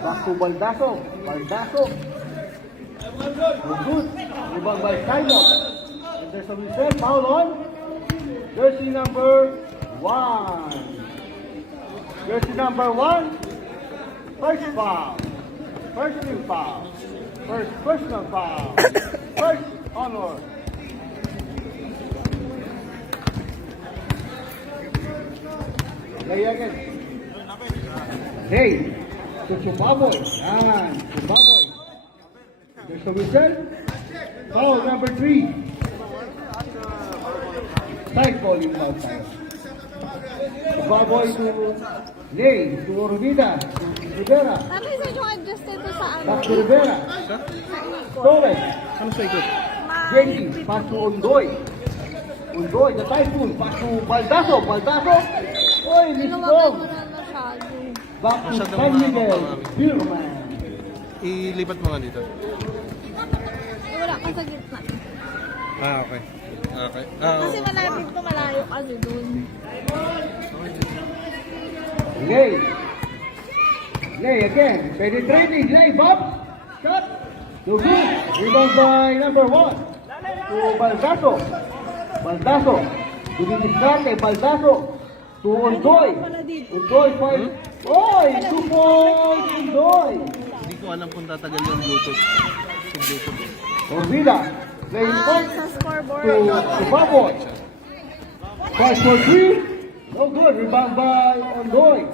Back to Baldaso. Baldaso. Good. Rebound by Simon. And there's a reset. Foul on jersey number 1. Jersey number 1. First foul. First team foul. First personal foul. First honor. Play again. Hey, to Chupaboy. And Chupaboy. There's a whistle. Foul number 3. Side ball yung foul tayo. Chupaboy to Lay, to Orvida, to Rivera. Sabi sa yung adjusted to sa ano? Back to Rivera. Torres. Ano sa ikot? JD, pass to Ondoy. Ondoy, the Typhoon. Pass to Baldaso. Baldaso. Oy, Lumaban miscom. mo na masyado. Back to Masyadong San Miguel. mahaba. Firman. Ilipat mo nga dito. Wala ka sa gitna. Ah, okay. Okay. Kasi malapit ko, malayo kasi doon. Lay. Lay again. Penetrating. Lay, Bob. Shot. To good. Rebound by number 1. To Baldaso. Baldaso. To the discarte. Baldaso. To Ondoy. Ondoy, 5. Oy, 2 points. Ondoy. Hindi ko alam kung tatagal yung Bluetooth. Yung Bluetooth. Orvida. Playing point. Sa scoreboard. To Baboy. 5 for 3. No good. Rebound by Ondoy.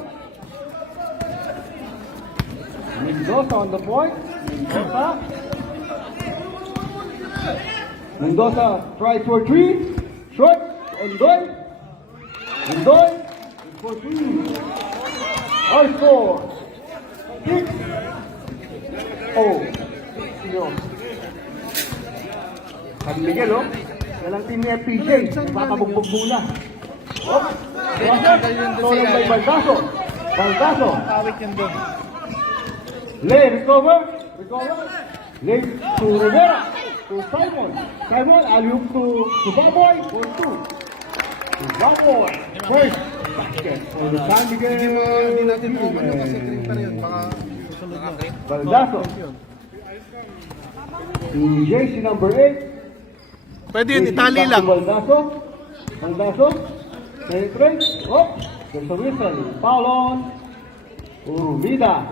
Mendoza on the point. Mendoza. Mendoza tries for 3. Short. Ondoy. Ondoy. For 3. Our score. 6. Oh. Sino? San Miguel, oh. Yan ang team ni FPJ. Makabugbog muna. Oh. Tolong by Baldaso. Baldaso. Awit yan doon. Lay, recover. Recover. Lay to Rivera. To Simon. Simon, alley-oop to Baboy. For 2. To Baboy. First basket for the San Miguel. Hindi natin mo ano kasi green pa rin. Baka susunod na. Baldaso. To JC number 8. Pwede yun, itali lang. Baldaso. Baldaso. Penetrate. Oh. There's a whistle. Foul on. Urvida.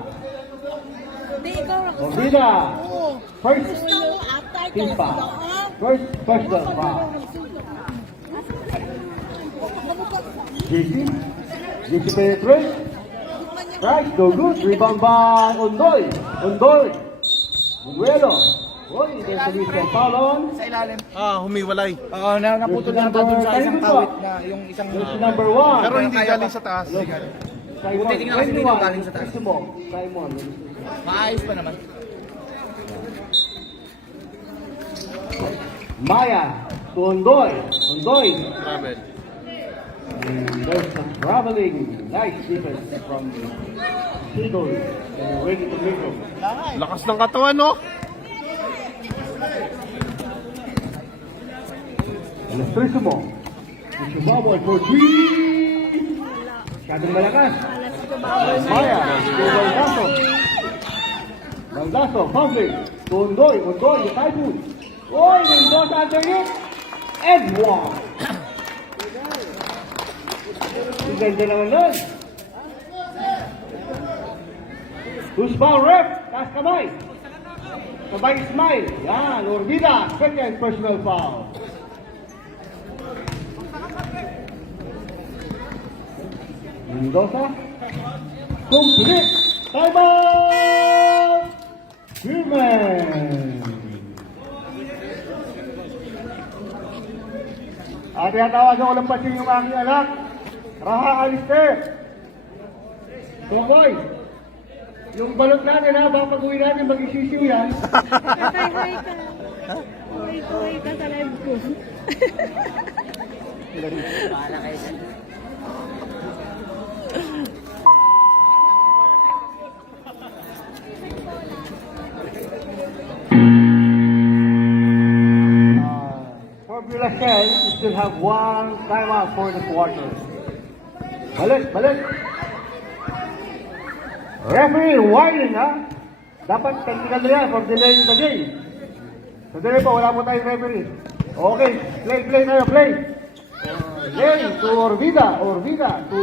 Hindi, ikaw ako. Urvida. Oo. First Gusto mo after team test foul. ba? First personal foul. JC. JC penetrate. Right. No good. Rebound by Ondoy. Ondoy. Buelo. Oy, there's a whistle. Foul on. Sa ilalim. Ah, humiwalay. Oo, naputol na ba dun sa isang tawid na yung isang... Jersey number 1. Pero hindi galing sa taas. Simon. Buti tingnan kasi dito galing sa taas. Simon. Simon. Maayos pa naman. Maya to Ondoy. Ondoy. Travel. And there's some traveling. Nice defense from the Eagles. And ready to make them. Lakas ng katawan, no? Alas 3 mo. Chupaboy for 3. Masyadong malakas. Alas ko baboy na Maya yun. to Baldaso. Baldaso, public. To Ondoy. Ondoy, the Typhoon. Oy, Mendoza underneath. And 1. Ang ganda naman nun. Who's foul ref? Taas kamay. Sabay smile. Yan, Orvida. Second personal foul. Mendoza. Complete. Time out. Human. At tinatawagan ko lang pati yung aking anak. Raha Alister. Tukoy. Yung balot natin ha, baka pag-uwi natin mag-isisiw yan. Hi ka. Tuway ka sa live ko. Bahala kayo dyan. Formula 10, you still have one timeout for the quarter. Balik, balik. Referee warning ha. Dapat technical na yan for delaying the game. Sa delay po, wala po tayong referee. Okay, play tayo, play. Play to Orvida. Orvida to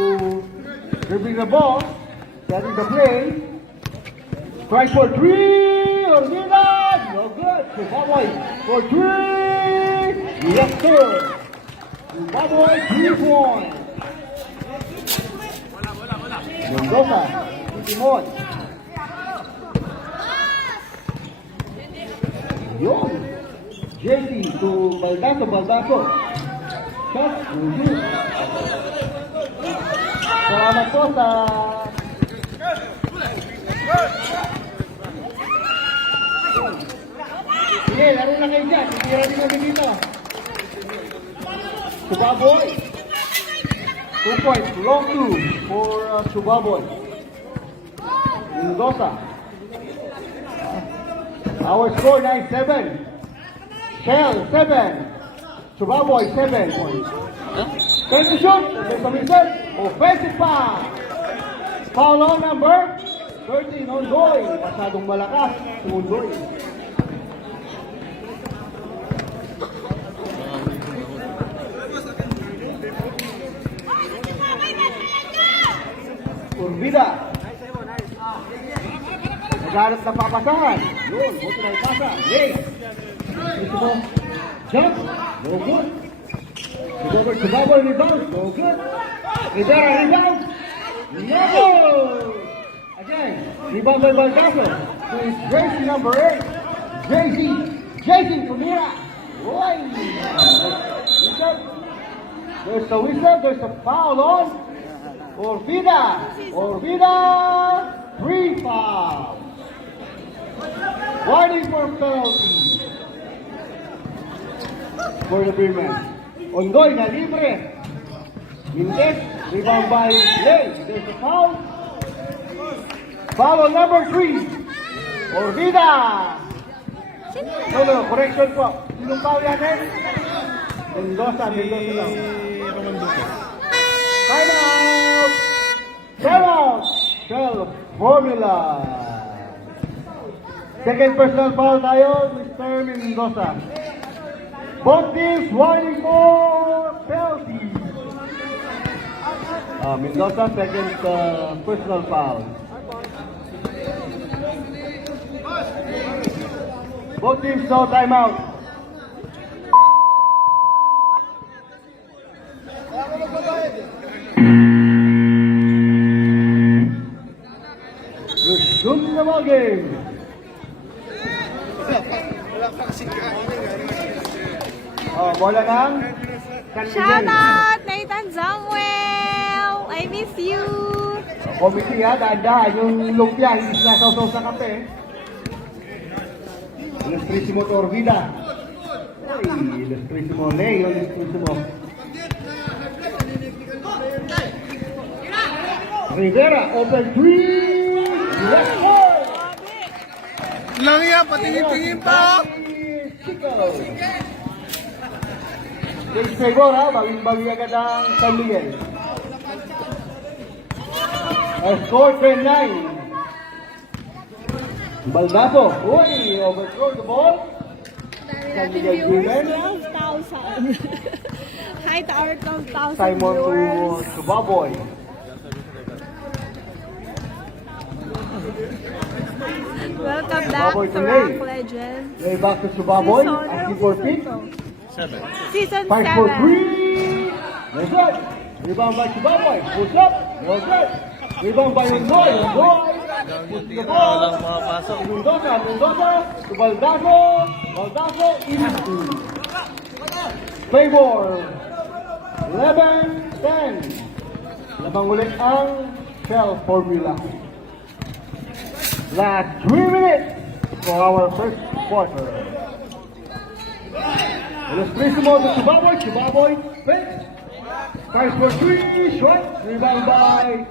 dribbling the ball. Setting the play. Try for three. Orvida. No good. Subaboy for three. Yes, sir. Subaboy, 3 points. Mendoza. Timon. Yun. JT to Baldaso. Shot. Salamat po sa sige, laro na kayo dyan. Titira din kami dito. Subaboy. 2 points. Long 2 for Subaboy. Mendoza. Our score 9-7. Shell 7. Subaboy 7 points. Time to shoot. There's a result. Offensive foul. Foul on number 13 on Doy. Masyadong malakas. Doy. Urbida. Naghanap na papasahan. Yun, buto na ipasa. Yay! Ito mo. Jump. No good. Recover to Baboy rebound. No good. Rivera rebound. No good. Again, rebound by Baldaso. To his jersey number 8. JC Tumira. Roy. There's a whistle. There's a foul on. Orvida, 3 fouls. Warning for penalty. For the Beermen. Ondoy na libre. Mintes, rebound by Lay. There's a foul. Foul on number 3. Orvida. No, correction po. Sinong foul natin? Mendoza lang. Time out! Shell Formula. Second personal foul tayo, Mr. Mendoza. Both teams warning for penalty. Mendoza, second personal foul. Both teams no timeout. Resume the ball game. Bola ng Shout out, Nathan Samuel! I miss you! Committee ha, dahan yung lumpia, hindi sila sausaw sa kape. Ilustrisimo to Orvida. Ay, ilustrisimo Leo, ilustrisimo. Rivera, open 3! Left foot! Lang yan, patingin-tingin pa! Chico! James Trevor ha, baging-bagi agad ang San Miguel. Score 10-9. Baldaso, uy, overthrow the ball. Dami San natin Miguel viewers, Women. 12,000. Hi to our 12,000 Simon to viewers. Subaboy. Welcome back Subaboy to to Rock Lay. Legends. Lay back to Subaboy, Season, asking for anong pick. season to? Season 5 for 7. 3. No good. Rebound by Subaboy. Push up. No good. Rebound by Undoy. Undoy. Push the ball. Walang makapasok. Mendoza to Baldaso. Baldaso into. Favor. 11-10. Labang ulit ang Shell Formula. Last 3 minutes for our first quarter. Ilustrisimo to Subaboy. Subaboy. Fake. Fires for 3. Short. Rebound by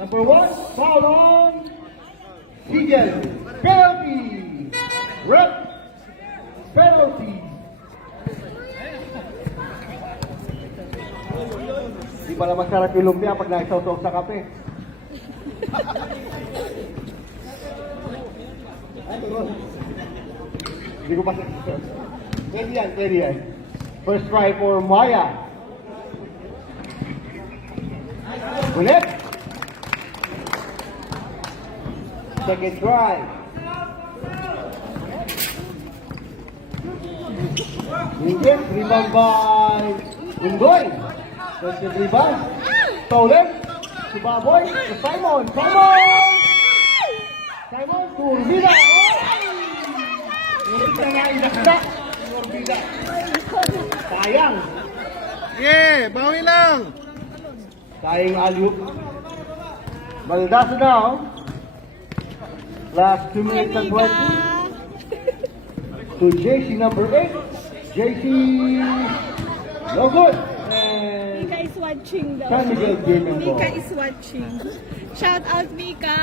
number 1. Foul on. Higel. Penalty. Rep. Penalty. Di pala masarap yung lumpia pag naisaw-saw sa kape. Hindi ko pa sa pwede yan. First try for Maya. Ulit. Second try. Ingrid, rebound by Undoy. Second rebound. Stolen. Si Baboy. Si Simon. Simon to Urbida. Urbida na inakda. Urbida. Sayang. Yeah, bawi lang. Sayang alley-oop. Baldaso now. Last 2 minutes and 20. To JC number 8. JC. No good. And Mika is watching though. San Miguel Gaming Mika ball. is watching. Shout out Mika.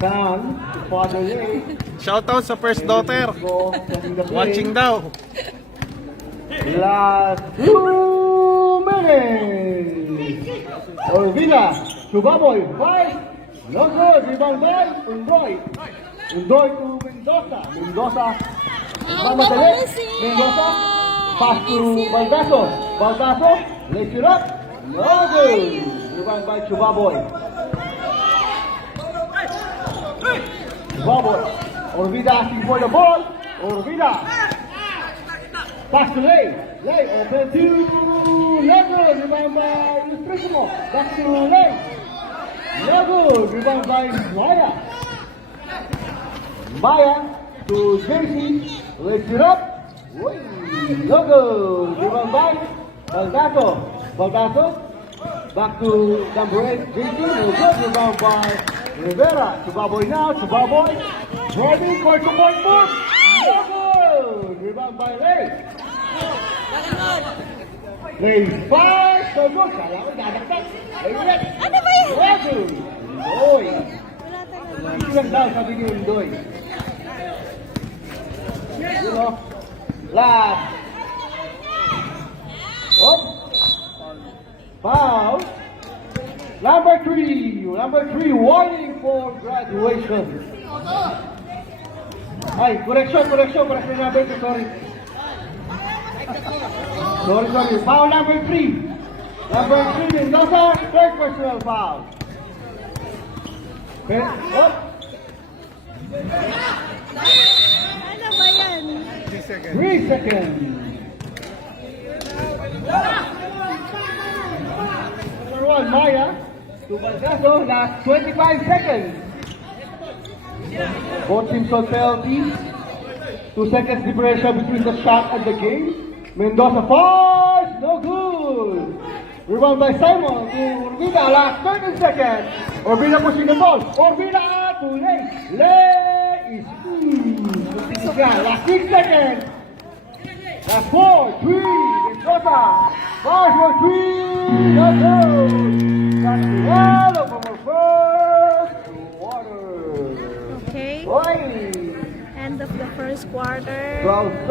Down to Father Ray. Shoutout sa first daughter. Go, setting the play. Watching daw. Last 2 minutes. Orvila. Subaboy. 5. No good. Rebound by Undoy. Undoy to Mendoza. Mendoza. Mamadali. Mendoza. Pass to Baldaso. Baldaso. Lays it up. No good. Rebound by Chubaboy. Chubaboy. Orvida asking for the ball. Orvida. Pass to Lay. Lay open to no good. Rebound by Ilustrisimo. Back to Lay. No good. Rebound by Maya. Maya to JC. Lays it up. Uy, no good. Rebound by Baldaso. Baldaso. Back to number 8. JC. No good. Rebound by Rivera. Chubaboy now. Chubaboy. Ready for 2-point move. No good. Rebound by Lay. Lay 5. No good. Kaya ko dadagdag. Lay ulit. Ano ba yan? No good. Indoy. Wala talaga. Ilang daw sabi ni Indoy. You know. Last. Oh. Foul. Number 3, warning for graduation. Ay, correction number 2, sorry. Sorry. Foul number 3. Number 3, Mendoza, third personal foul. Okay, up. Ano ba yan? 3 seconds. Number 1, Maya. To Baldaso, last 25 seconds. Both teams on penalties. 2 seconds differential between the shot and the game. Mendoza fires, no good. Rebound by Simon to Urbida, last 30 seconds. Urbida pushing the ball. Urbida to Lay. Lay is last 6 seconds. Last 4, 3, Mendoza. Fires for 3, no good. That's the end of our first quarter. Okay. Oy! End of the first quarter. 12.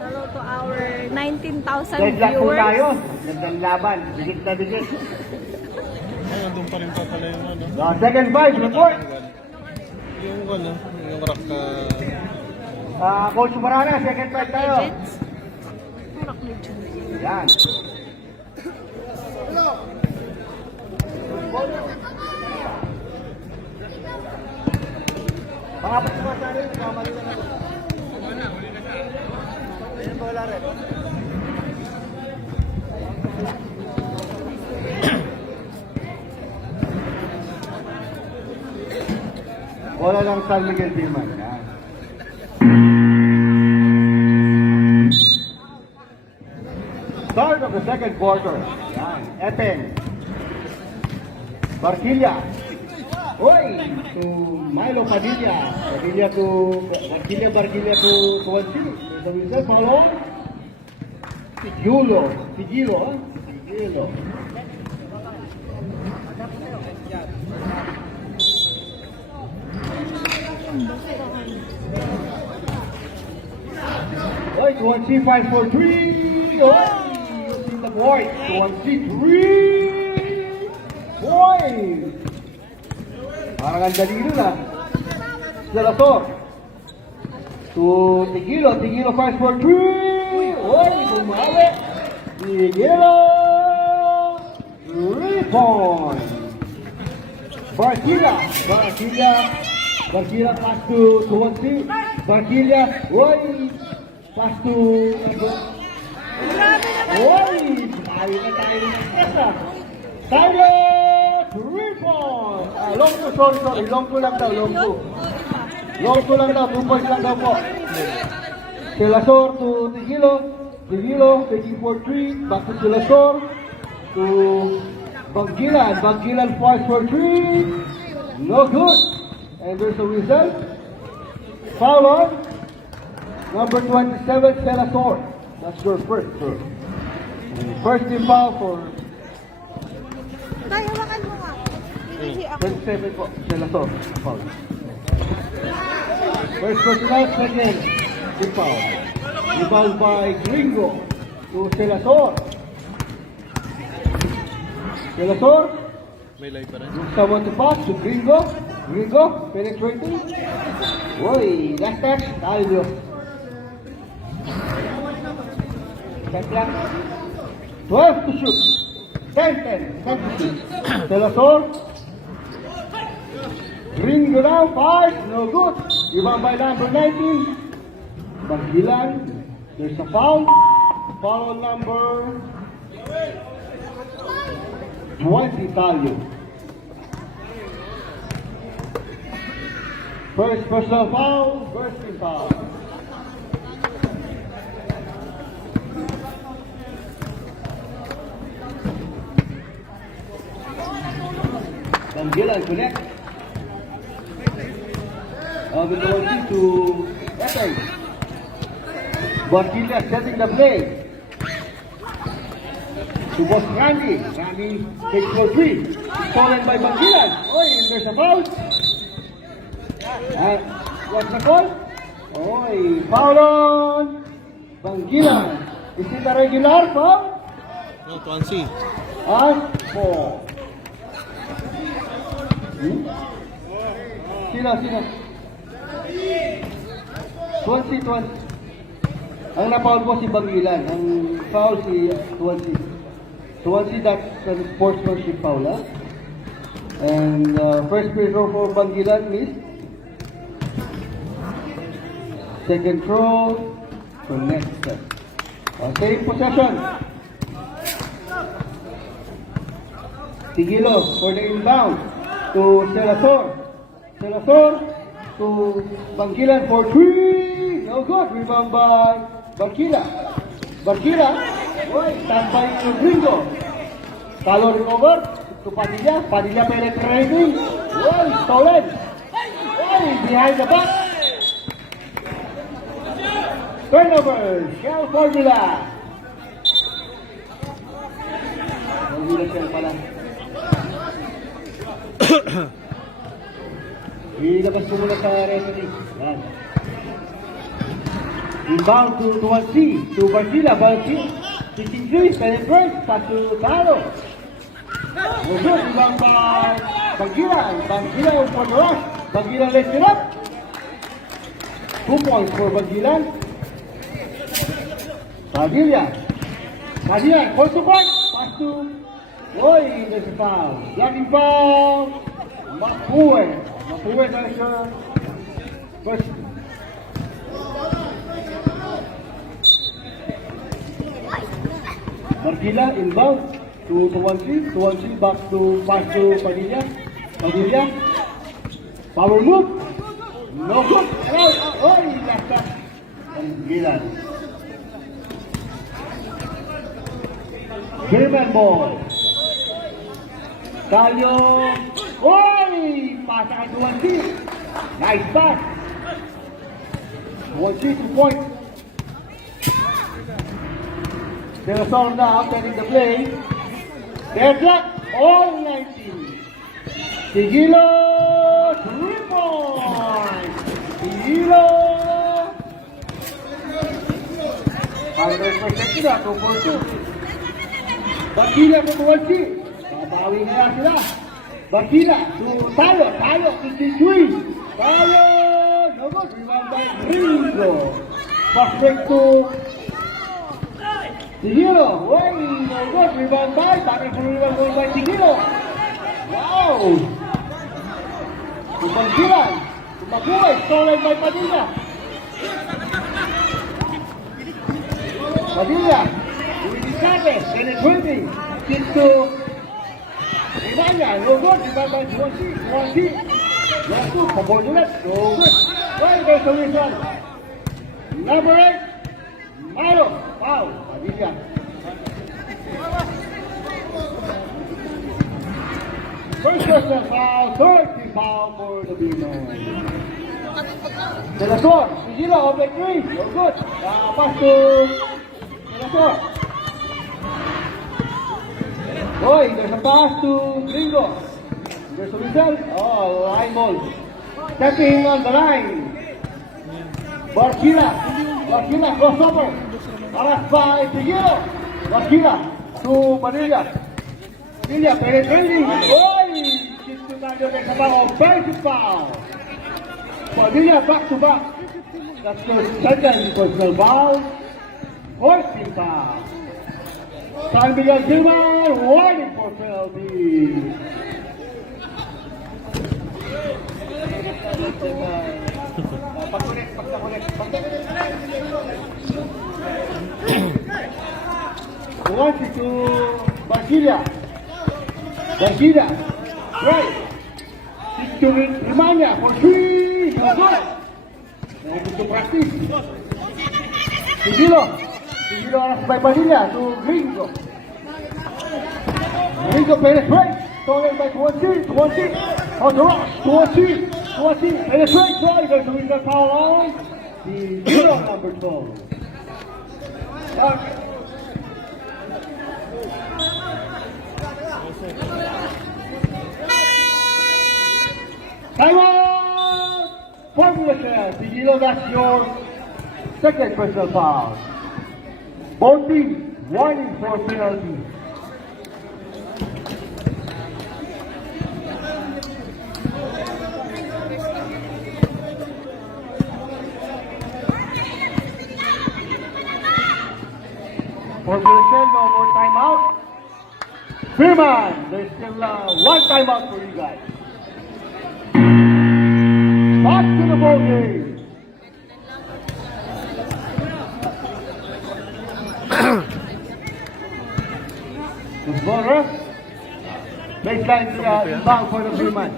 Hello to our 19,000 Deadlock po tayo. viewers. Gandang laban. Bigit na bigit. Ay, nandun pa rin pa pala yung ano. Second vice, report. Yung ano, yung rock na... Coach Marana, second vice tayo. Legends. Rock Legends. Yan. Mga pasama rin, kamali na natin. Ayun ba wala rin? Wala lang San Miguel Biman. Yan. Start of the second quarter. Yan. Epen. Barquilla. Oy! To Milo Padilla. Barquilla to Kwansi. So we said, follow. Sigilo, ha? Sigilo. Oy, Kwansi 5 for 3. Oy! Using the board. Kwansi 3. Boy! Parang ang dali nun, ah. Salazar. To Tigilo. Tigilo fires for 3. Oy, bumawi. Tigilo. 3 points. Barquilla. Barquilla pass to Tuansi. Barquilla. Oy. Pass to... Oy. Tayo na esa. Tayo. 3 points. Long to, sorry. Long to lang daw, long to. Long to lang daw, 2 points lang daw po. Salazar to Tigilo. Tigilo taking for 3. Back to Salazar. To Bangilan. Bangilan fires for 3. No good. And there's a result. Foul on. Number 27, Salazar. That's your first, sir. First team foul for Tay, hawakan mo nga. Hindi ako. 27 po, Salazar. Foul. First personal, second team foul. Rebound by Gringo to Salazar. Salazar. May live pa rin. Someone to pass to Gringo. Gringo penetrating. Uy, last touch. Tayo. Set lang. 12 to shoot. 10 to shoot. Salazar. Gringo now. 5. No good. Rebound by number 19. Bangilan. There's a foul. Foul number 20 Tayo. First personal foul, first team foul. Bangilan connect. With the 1 to Etan. Bangilan setting the play. To boss Randy. Randy takes for 3. Stolen by Bangilan. Oy, and there's a foul. What's the call? Oy, foul on Bangilan. Is it a regular foul? No, Tuansi. As for. Sino? Tuansi. Ang na-foul po si Bangilan. Ang foul si Tuansi. Tuansi, that's a sportsmanship foul, ha? And first free throw for Bangilan missed. Second throw, connected. Same possession. Tigilo for the inbound to Salazar. Salazar to Bangilan for 3. No good. Rebound by Barquilla. Stand by to Gringo. Follow over to Padilla. Padilla penetrating. Stolen. Behind the back. Turnover, Shell Formula. Formula Shell pala. Ilabas ko muna sa referee. Yan. Inbound to 1C. To Barquilla. Pitching 3. Penetrate. Pass to Taro. Good. Inbound by Bangilan. Bangilan for the rush. Bangilan lets it up. 2 points for Bangilan. Padilla, point to point, pass to, there's a foul, blocking foul, Mapue na siya, first, Barquilla inbound, to 1C, back to, pass to Padilla, power move, no good, last touch, Bangilan. German ball. Tayo. Pasa kay 1C. Nice pass. 1C to point. Salazar now setting the play. There's that. All 19. Tigilo. 3 points. Tigilo. 100% na. 2 for 2. Barquilla to 1C. Babawi na sila. Barquilla to Tayo. 53. Tayo. good. Rebound by Ringo. Pass break to Tigilo. Way, no good. Rebound by, bakit po rebound goal by Tigilo? Wow! Tumangkilan. Tumaguloy. Stolen by Padilla. Padilla. Ulitisate. Penetrating. Kick to Ivania. No good. Rebound by Juanchi. Juanchi. Yasu. Pabor ulit. No good. Well, there's a reason. Number 8. Malo. Foul. Padilla. First personal foul, third team foul for the Beamers. De La Suar, Sigilo, open three, no good. Pass to De La Suar. Boy, there's a pass to Gringo. There's a result. Oh, line ball. Stepping on the line. Barkila, crossover. Pass by Sigilo. Barkila to Padilla. Padilla penetrating. Boy, kick to Nando de Cabao. Offensive foul. Padilla back to back. That's the second personal foul. Fourth team foul. San Miguel Gilman warning for penalty. Wanted to Barquilla. Right. Kick to Rimania for three. No good. Wanted to practice. Sigilo aras by Padilla to Gringo. Gringo penetrates. Stolen by Tuanchi. On the rush. Tuanchi penetrates. Sorry, there's a winner foul on the zero number 12. Time out! Formula share. Sigilo, that's your second personal foul. Both teams warning for penalty. Formula share, no more timeout. Freeman, there's still one timeout for you guys. Back to the ball game. Good baseline inbound for the Freeman.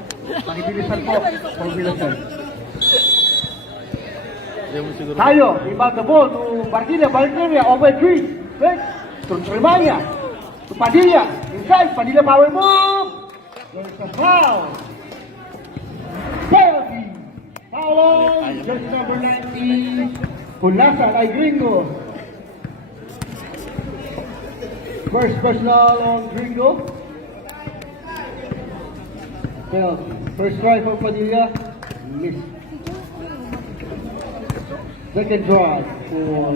Pakibilisan po, pagbilisan. Hindi mo siguro. Tayo, inbound the ball to Barquilla, open three. Right? To Tremania. To Padilla. Inside, Padilla power move. There's a foul. Penalty. Foul on. Jersey number 19. Punlasa by Gringo. First personal on Gringo. Penalty. First try for Padilla. Miss. Second draw for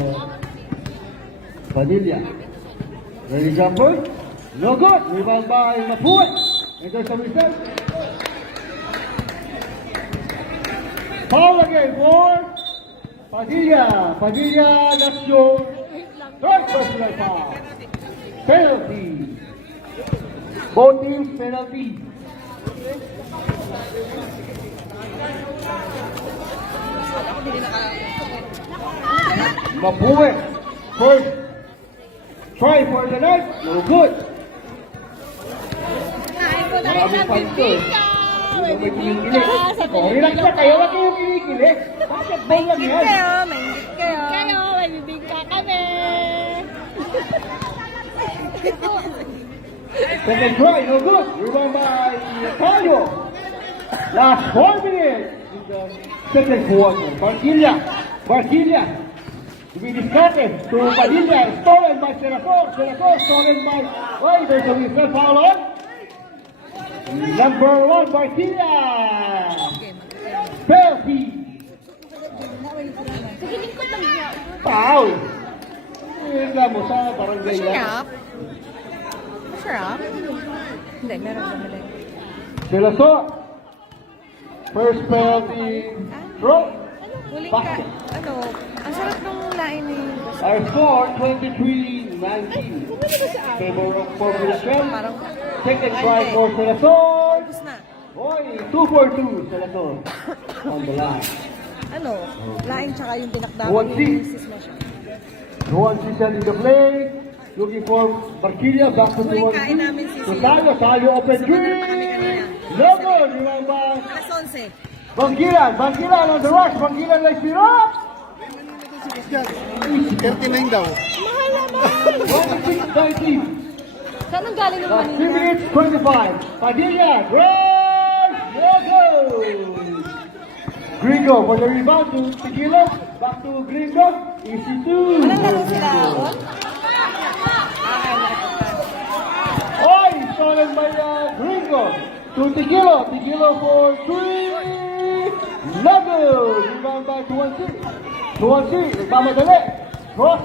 Padilla. Ready jumper? No good. Rebound by Mapue. And there's a result. Foul again for Padilla. Padilla, that's your third personal foul. Penalty. Both teams penalty. Mapue. First try for the night. No good. Kain po tayo Maraming ng fans to eh. bibingka. Hindi mo kinikilig. Oh, relax na kayo. Wag kayong kinikilig. Basketball lang yan. May kayo, may bibingka kami. Second try, no good. Rebound by Tayo. Last 4 minutes in the second quarter. Barquilla. To be discarded to Padilla. Stolen by Serafo. Stolen by... Wait, there's a whistle foul on. Number 1, Barquilla. Penalty. Sige, lingkod lang niya. Foul. Tingnan mo sa barangay yan. Masarap. Masarap? Hindi, meron ba nila? De La Suar. First penalty throw. Huling ka, ano, ang sarap ng lain ni... Our score, 23-19. Favor for Venezuela. Parang, Second try for Salazar. tapos na. Boy, 2-for-2, Salazar. On the line. Ano, lain tsaka yung dinakdaman One ni six. Mrs. Mesha. Juan Cesar in the play. Looking for Barquilla. Back to Huling Juan kain namin si To Tayo. Tayo open Sumunod pa kami three. kanina. No good. Rebound by Alas 11. Bangilan. Bangilan on the rush. Bangilan like zero. 39 daw. 26-19. Saan ang galing yung Last 3 kanina? minutes, 25. Padilla, rush, no goal. Gringo for the rebound to Tequila. Back to Gringo. Easy two. Walang laro sila. Ron? Oy, stolen by Gringo. To Tequila. Tequila for three. No good. Rebound by Tuansi. Tuansi, nagmamadali. Cross.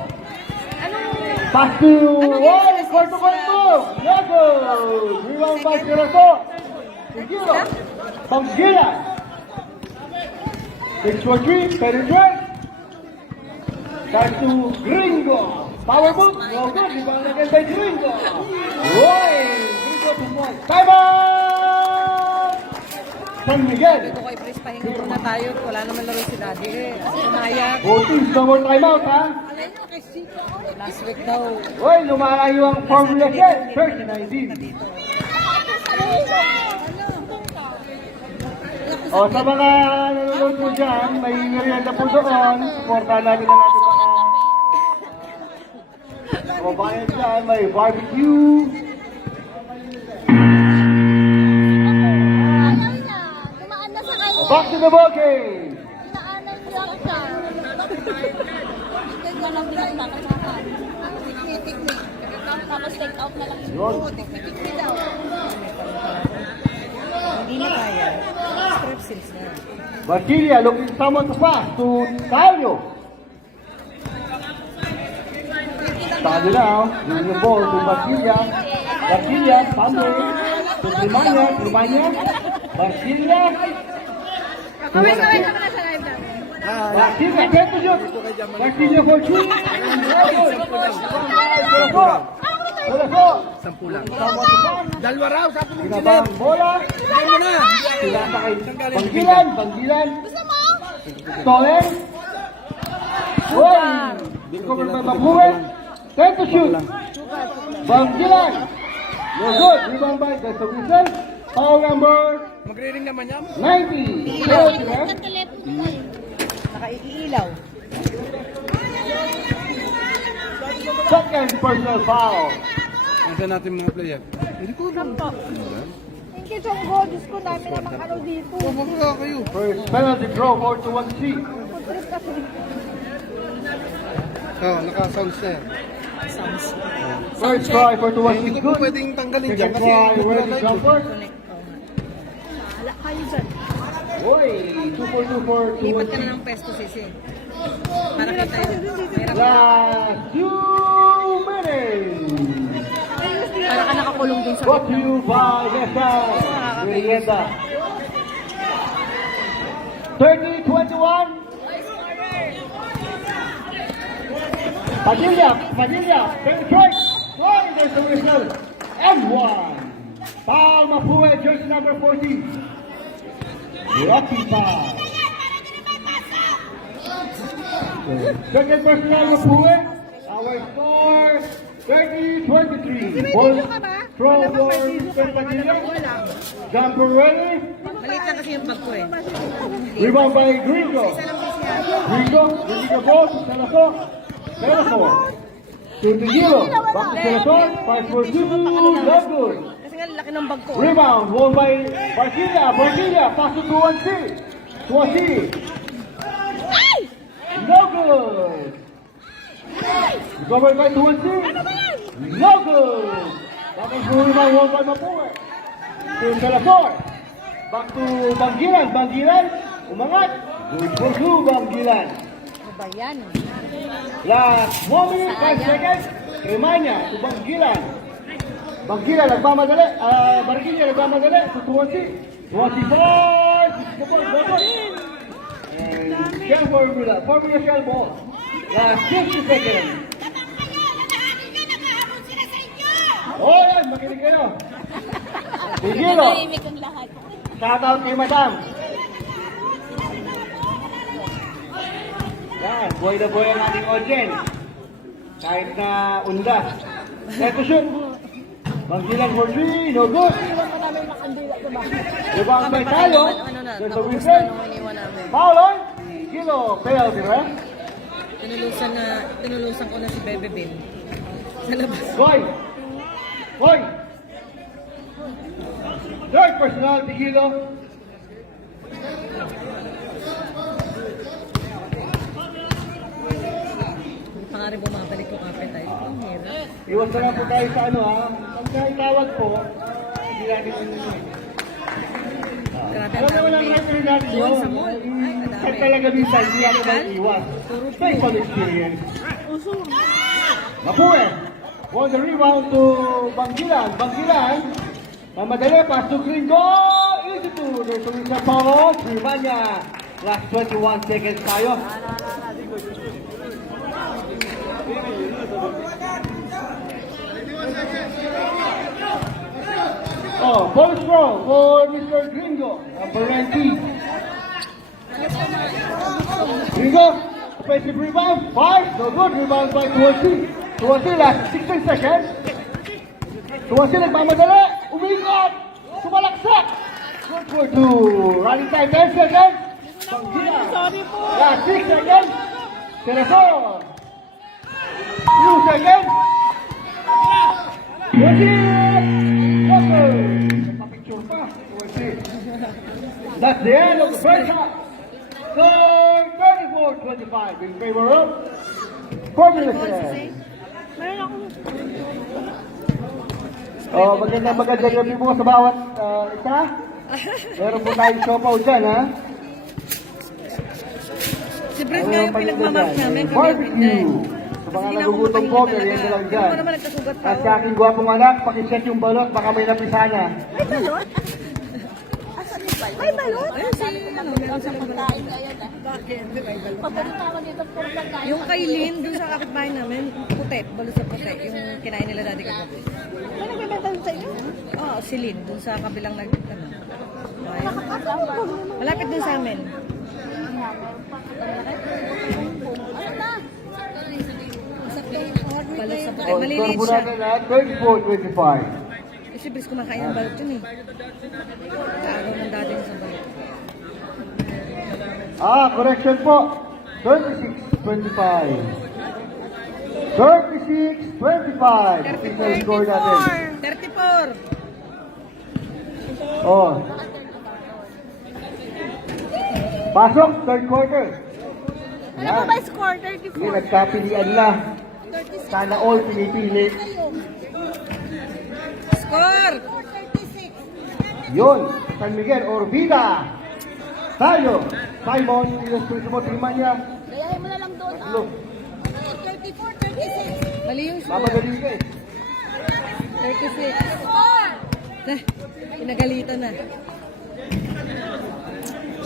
Anong... Pass to Ano Oy, yung court to court move. No good. Rebound by Tiraso. Tequila. Banggila. 6-for-3, penetrate. Back to Gringo. Power move. No good. Rebound again by Gringo. Roy. Gringo to point. Time out! San Miguel. Ito ko i-press pahinga muna tayo. Wala naman laro si Daddy eh. Kumaya. Voting, no more time out, ha? Last week daw. Roy, lumalayo ang formula set. 30-19. O, sa mga nanonood po dyan, may merienda po doon. Supportahan natin ang ating mga kababayan dyan. May barbecue. Tumaan na sa kanya. Back to the ball game. Inaanan lang siya. Ganyan lang din ang nakakahan. Tikmi-tikmi. Tapos take out na lang. Yun. Tikmi-tikmi daw. Hindi na kaya. Strip sales na. Barquilla looking someone to pass to Tayo. Tayo now. Giving the ball to Barquilla. Barquilla, Pambre. To Lumanya. Lumanya. Barquilla. Kawin na sa live namin. Barquilla, get to shoot. Barquilla for three. Sampu lang. Someone to pass. Dalawa raw, sabi ng Pinabang bola. Bigay mo na. Sinasakay. Panggilan. Panggilan. Stolen. Uy! Recover by Mabuhay. Time to shoot. Panggilan. No good. Rebound by the Solution. Foul number Magre-ring naman yan. 90. Close, diba? Nakaiilaw. Second personal foul. Nasaan natin mga player? Hindi ko alam. Thank you, Chonggo. Diyos ko, dami namang ano dito. Kumagawa kayo. First penalty throw for 2-1C. Trip kasi. Naka-sounds na yan. First try for 2-1C. Hindi ko Good. pwedeng tanggalin dyan Second kasi try, hindi ko ready na jumper. Wala kayo dyan. Uy, 2-4-2 for Lipat ka na 2-1C. ng pesto, Sisi. Para kita yun. Mahirap. Last 2 minutes. Para ka nakakulong dun sa Brought to you by Nesa Merienda. 30-21. Padilla, Padilla, penetrate. Why there's the whistle. And one. Foul Mapue, jersey number 14. Lucky foul. Second personal Mapue. Our score 30-23. Ball throw for Padilla. Jumper ready. Maliit lang kasi yung bag ko eh. Rebound by Gringo. Gringo, bringing the ball to Salazar. Salazar. To Tequila. Back to Salazar. 5-4-2. No good. Kasi nga laki ng bag ko. Rebound, won by Barquilla. Barquilla, pass to 2-1C. 2-1C. No good. Recovered by 2-1C. No good. Tapos rebound, won by Mapue. To Salazar. Back to Bangilan. Bangilan, umangat. Good for 2, Bangilan. Ano ba yan? Last 1 minute, 5 seconds. Remanya to Bangilan. Bangilan nagmamadali. Barquilla nagmamadali to 2-1C. 2-1C 5. And Formula Shell ball. Last 60 seconds. Oh, yan. Makinig kayo. Tigilo. Tahimik ang lahat. Shout out kay Madam. Yan. Buhay na buhay ang ating audience. Kahit na undas. Let to shoot. Bangkilan for 3. No good. Iwan pa namin makandila, diba? Rebound by tayo. Ano na, There's a tapos na whistle. nung iniwan namin. Foul on. Kilo. Penalty, right? Tinulusan ko na si Bebe Bin. Sa labas. Goy. Goy. Third personal, Tigilo. Hindi pa nga rin bumabalik yung kapit tayo. Ang hirap. Iwas na lang po tayo sa ano ha. Pag tawag po, hindi natin Grabe alam naman ang referee natin yun. Sa mall. Ay, madami. Kahit talaga minsan, hindi natin mag-iwas. Baseball experience. Mapue. Won the rebound to Bangkilan. Bangkilan. Mamadali, pass to Gringo. Easy to. There's a win sa Paolo. Primanya. Last 21 seconds tayo. Oh, post throw for Mr. Gringo. Number 19. Gringo. Offensive rebound. 5. No good. Rebound by Tuwasi. Tuwasi last 16 seconds. Tuwasi nagmamadali. Umikot. Sumalaksak. Good for 2. Running time 10 seconds. Pangkila. Sorry po. Last 6 seconds. Teresor. 2 seconds. Tuwasi. Okay. Nagpapicture pa. Tuwasi. That's the end of the first half. Score 34-25 in favor of Formula Shell. Meron akong... Oh, magandang gabi po sa bawat isa. Meron po tayong siopaw dyan, ha? Si Brent nga yung pinagmamark namin. Barbecue. Sa mga nagugutom po, merienda lang dyan. Ano naman nagkasugat pa At sa aking gwapong anak, pakiset yung balot, baka may napisana. May balot? Asan yung balot? May balot? Ayun si, ano, meron sa Pagkain ngayon ah. Bakit? Papunta ako dito for pagkain. Yung kay Lynn, dun sa kapitbahay namin, puti, balot sa puti, yung kinain nila dati kagabi. May nagbibenta sa inyo? Oo, si Lynn, dun sa kabilang ano. Malapit dun sa amin. Ano na? Balot sa puti, Oh, maliliit score po siya. natin na 34-25. Kasi bis kumakain ng balot yun eh. Kaagaw ng dati sa balot. Correction po. 36-25. 36-25. Official score natin. 34! Oh. Pasok, third quarter. Ano ba ba score? Hindi, 34? nagkapilian na. Sana all pinipili. Score! 36. Yun, San Miguel, Orbida. Tayo, Simon, ilustrasyon mo, tingnan niya. Gayahin mo na lang doon. Look, 34, 36. Mali yung score. mamadali ka eh. 36. Score! Nah, pinagalitan na.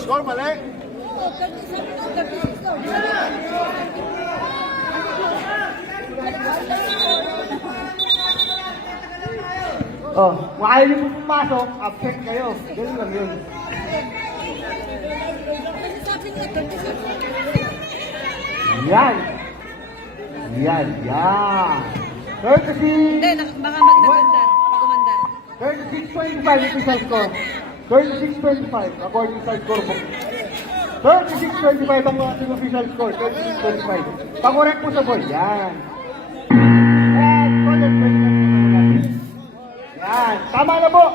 Score mali. Oh, 36 daw. Oh, kung ayaw niyo po pumasok, absent kayo. Ganun lang yun. Yan. Yan, yan. Hindi, baka magnagandar. Pagumandar. 36-25 official score. 36-25 according sa score book. 36-25 ang ating official score. 36-25. Pag-correct po sa board. Yan. And collect po natin. Yan. Tama na po.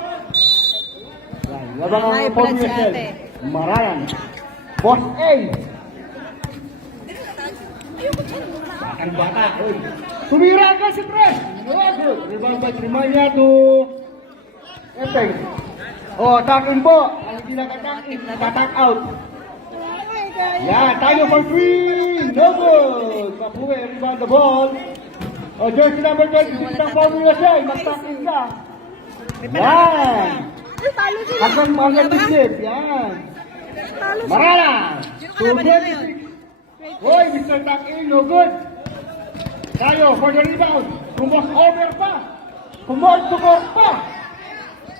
Yan. Labang ang High blood si formula ate. Marayan. Boss A. Ang bata. Uy. Tumira ka si Pres. Rebound by Trimanya to Epeng. Oh, attacking po. Ang hindi nag-attacking, nag-attack out. Yan, tayo for free. No good. Mapuwi, rebound the ball. Oh, jersey number 26 ng Formula Shell. Mag-tackling ka. Yan. Talo sila. Hanggang dibdib. Yan. Talo sila. Marala. Sino kalaban nila ngayon? Hoy, Mr. Tuck-in, no good. Tayo for the rebound. Kumos over pa. Kumos to court pa.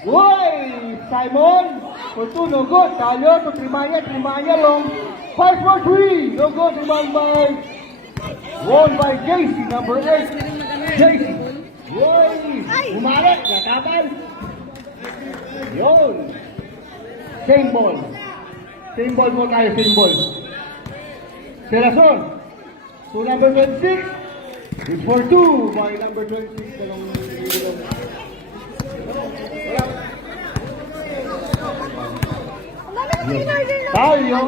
Hoy, Simon. For 2, no good. Tayo to Trimanya long. 5 for 3. No good. Rebound by won by JC, number 8. JC. Hoy, umalit. Natapal. Yun. Same ball. Same ball mo tayo, same ball. Selason. To number 26. Good for 2 by number 26. Tayo.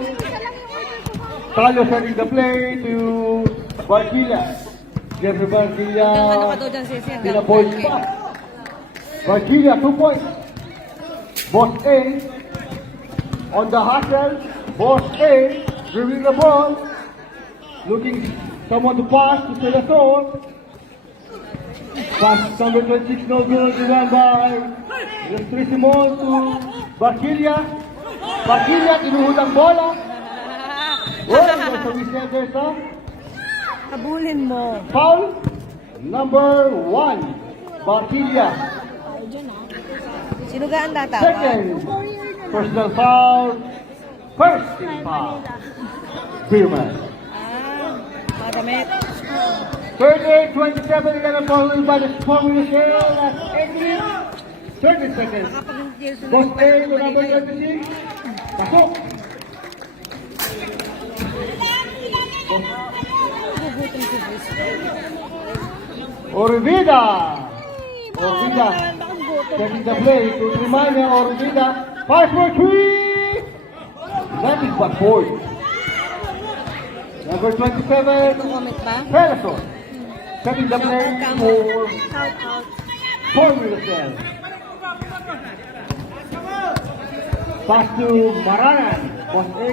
Tayo setting the play to Barquilla. Jeffrey Barquilla. Ano ka daw dyan, Sisi? Ang Sila points pa. Barquilla, 2 points. Boss A. On the hustle. Boss A. Dribbling the ball. Looking someone to pass to Selason. Pass number 26, no good. Run by Electricimo to Barquilla. Barquilla, tinuhod ang bola. Oh, there's a whistle there, sir. Habulin mo. Foul number 1, Barquilla. Sinugaan data. Second, personal foul. First team foul. Spearman. Madamit. 38-27, 11 foul by the strong Michelle. Last 30 seconds. Nakapag-years na Boss A to number 26. Pasok. nagugutom si Boss. Orvida. Orvida. Setting the play to Trimanya. Orvida. 5 for 3. That is but 4. Number 27. Comment ba? Peloton. Setting the play for Shout out. Formula Cell. Pass to Maranan. Boss A.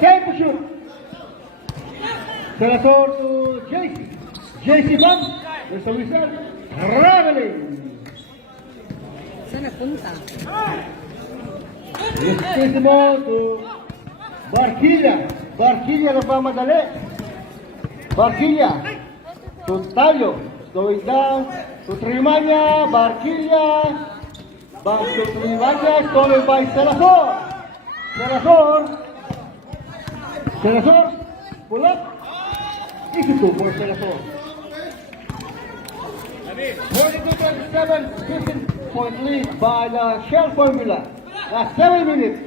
Time to shoot. Senator to JC. JC bump. There's a whistle. Traveling. Saan napunta? Electricimo to Barquilla. Barquilla na pa madali. Barquilla. To Tayo. Going down to Trimanya. Barquilla. Back to Trimanya. Stolen by Salazar. Salazar. Pull up. Easy to for Salazar. 42-27. 15-point lead by the Shell Formula. Last 7 minutes.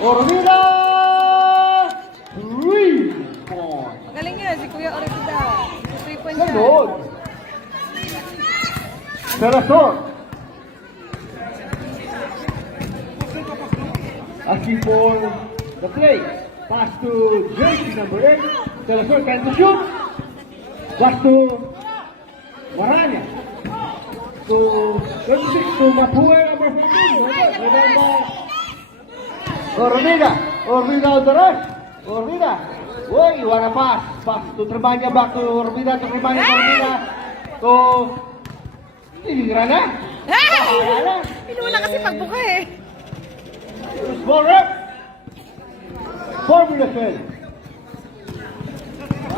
Orvida. 3 points. Galing yan, si Kuya Orida. 3 points Good yan. goal. Salazar. Asking for the play. Pass to jersey number 8. Salazar trying to shoot. Pass to Maranya. To 26 to Mapue number 14. Remember. Orvida. Orvida on the rush. Orvida. Uy, wanna pass. Pass to Trimanya, back to Orvida, to Trimanya, to Orvida. To... Tinira na. Wala na. Pinuna kasi pagbuka eh. Small rep. Formula Cell.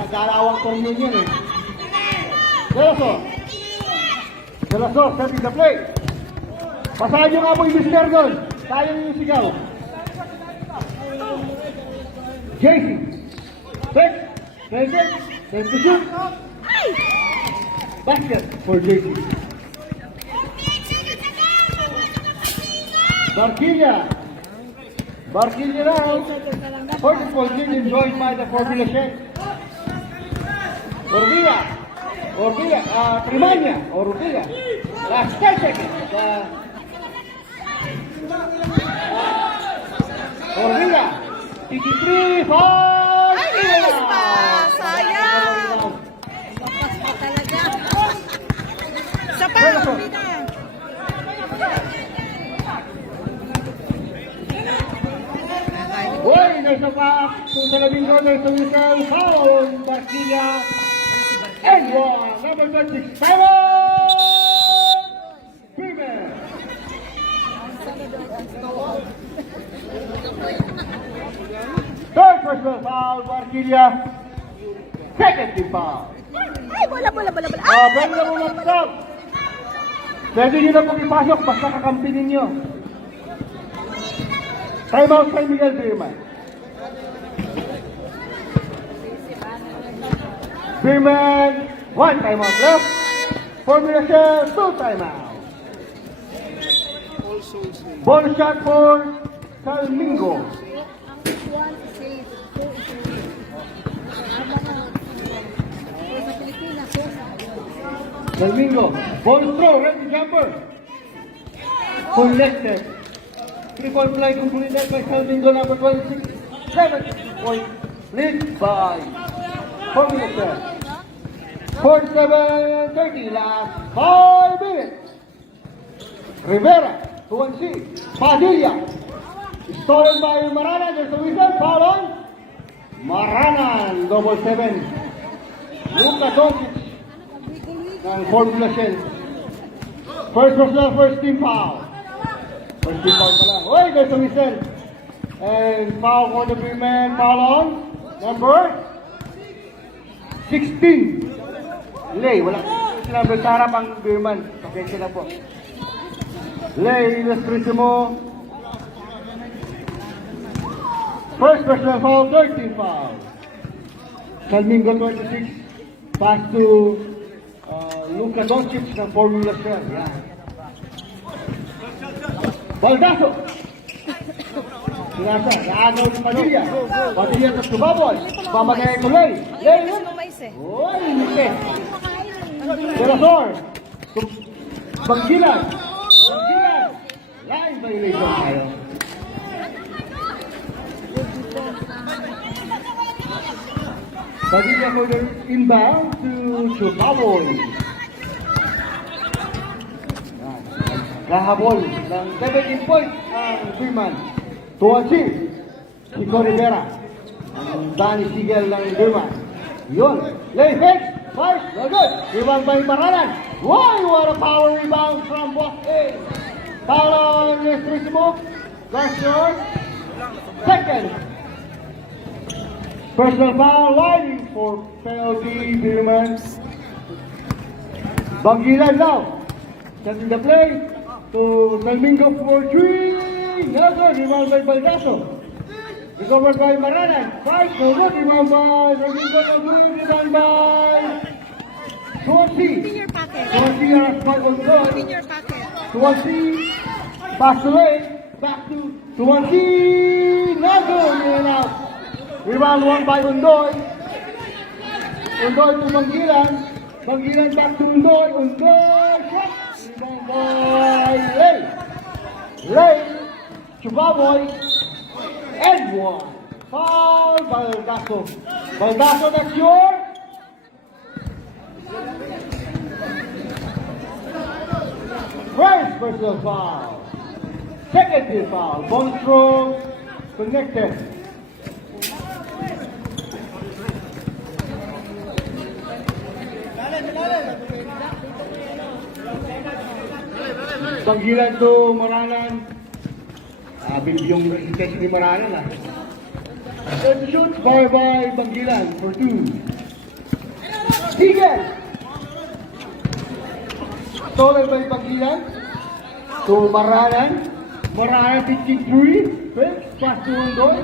Dalawang communion eh. Salazar setting the play. Pasahan yung amoy mister doon. Tayo yung sigaw. JC. Take it. Take the shoot. Basket for JC. Barquilla now. 40-point lead enjoyed by the Formula Cell. Orvida, Trimanya, Orvida. Last 10 seconds. Orvida, 53, 5. Ay, bilis pa! Sayang! Bakas pa talaga. Isa pa, Orida. Uy, nasa pa. Kung sa labing doon, nasa whistle. Foul, Barquilla. And one, number 26, Simon! Freeman. 30 personal foul, Marquilla. Second team foul. Ay, bola. Pwede na mo mag-stop. Pwede nyo na pong ipasok, basta kakampi ninyo. Time out kay Miguel Birman. Birman, 1 time out left. Formula Shell, 2 time out. Ball shot for Salmingo. Salmingo, ball throw, ready jumper. Collected. 3-point play completed by Salmingo, number 26. 7-point lead by Formula Shell. 47-30, last 5 minutes. Rivera, 2-1C. Padilla. Stolen by Maranan. There's a whistle. Foul on. Maranan, double 7. Luka Doncic ng Formula Shell. First personal, first team foul. First team foul pala. Oy, there's a whistle. And foul for the big man. Foul on. Number 16. Lay, wala sinabi sa harap ang Birman. Pasensya na po. Lay, Ilustrisimo. First personal foul, 13 foul. Salmingo 26. Pass to Luka Doncic ng Formula Shell. Yeah. Baldaso. Sinasa, naagaw ni Padilla. Padilla sa Subaboy. Pamagay ko Lay. Lay, Gusto mo mais eh. oy, nike. Terasor. Banggilan. Line violation tayo. Padilla for the inbound to Chukaboy. Kahabol ng 17 points ang Birman. 2-1 Chico Rivera. Ang Danny Sigel ng Birman. Yun. Lay fake. First. No good. Rebound by Maranan. Wow, what a power rebound from Boston. Foul on Ilustrisimo. Garcia. Second. Personal foul lining for penalty, Birman. Banggilan now. Setting the play to Salmingo for 3. No good. Rebound by Baldaso. Recovered by Maranan. 5. No good. Rebound by Salmingo. No good. Rebound by Swansea. Your packet. Swansea are spot on goal. Your packet. Swansea. Pass the lane. Back to Swansea. No good. In and out. Rebound won by Undoy. Undoy to Banggilan. Banggilan back to Undoy. Undoy. Shot. Rebound by Lay. Lay. Chubaboy. And one. Foul. Baldaso. Baldaso, that's your. First personal foul. Second team foul. Ball throw. Connected. Banggilan to Maranan. Yung resistance ni Maranan ah. Then shoots by Banggilan for 2. Sigel! Stolen by Banggilan to Maranan. Maranan pitching 3. Fake pass to Undoy.